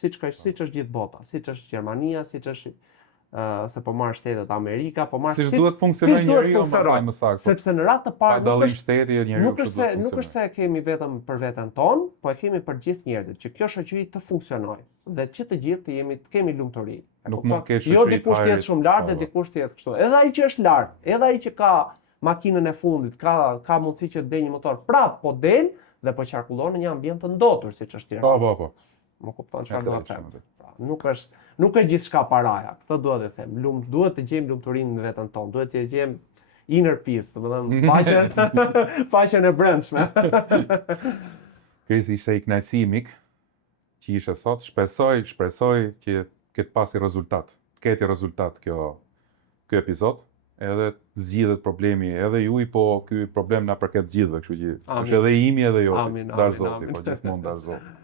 Siç është gjithë bota, siç është Gjermania, siç është se po marr shtetet Amerika, po marr siç duhet funksionojë njeriu më saktë. Sepse në radhë të parë nuk është se e kemi vetëm për veten tonë, po e kemi për gjithë njerëzit, që kjo shoqëri të funksionojë dhe që të gjithë të kemi lumturi. Nuk mund të kesh jo dikush tjetër shumë lart dhe dikush tjetër kështu. Edhe ai që është lart, edhe ai që ka makinën e fundit, ka mundësi që të del një motor, prap po del dhe po qarkullon në një ambient të ndotur siç është tjetër. Po. Më kupton çfarë do të them. Nuk është gjithçka paraja. Këtë dua të them. Duhet të gjejmë lumturinë në veten tonë. Duhet të gjejmë inner peace, domethënë paqen e brendshme. Krisi ishte i kënaqësimik që ishe sot. Shpresoj që ketë pasi rezultat. Ketë rezultat kjo epizod. Edhe zgjidhet problemi edhe juaj, po ky problem na përket gjithëve, kështu që është edhe imi edhe jote. Dar Zoti, po gjithmonë dar Zoti.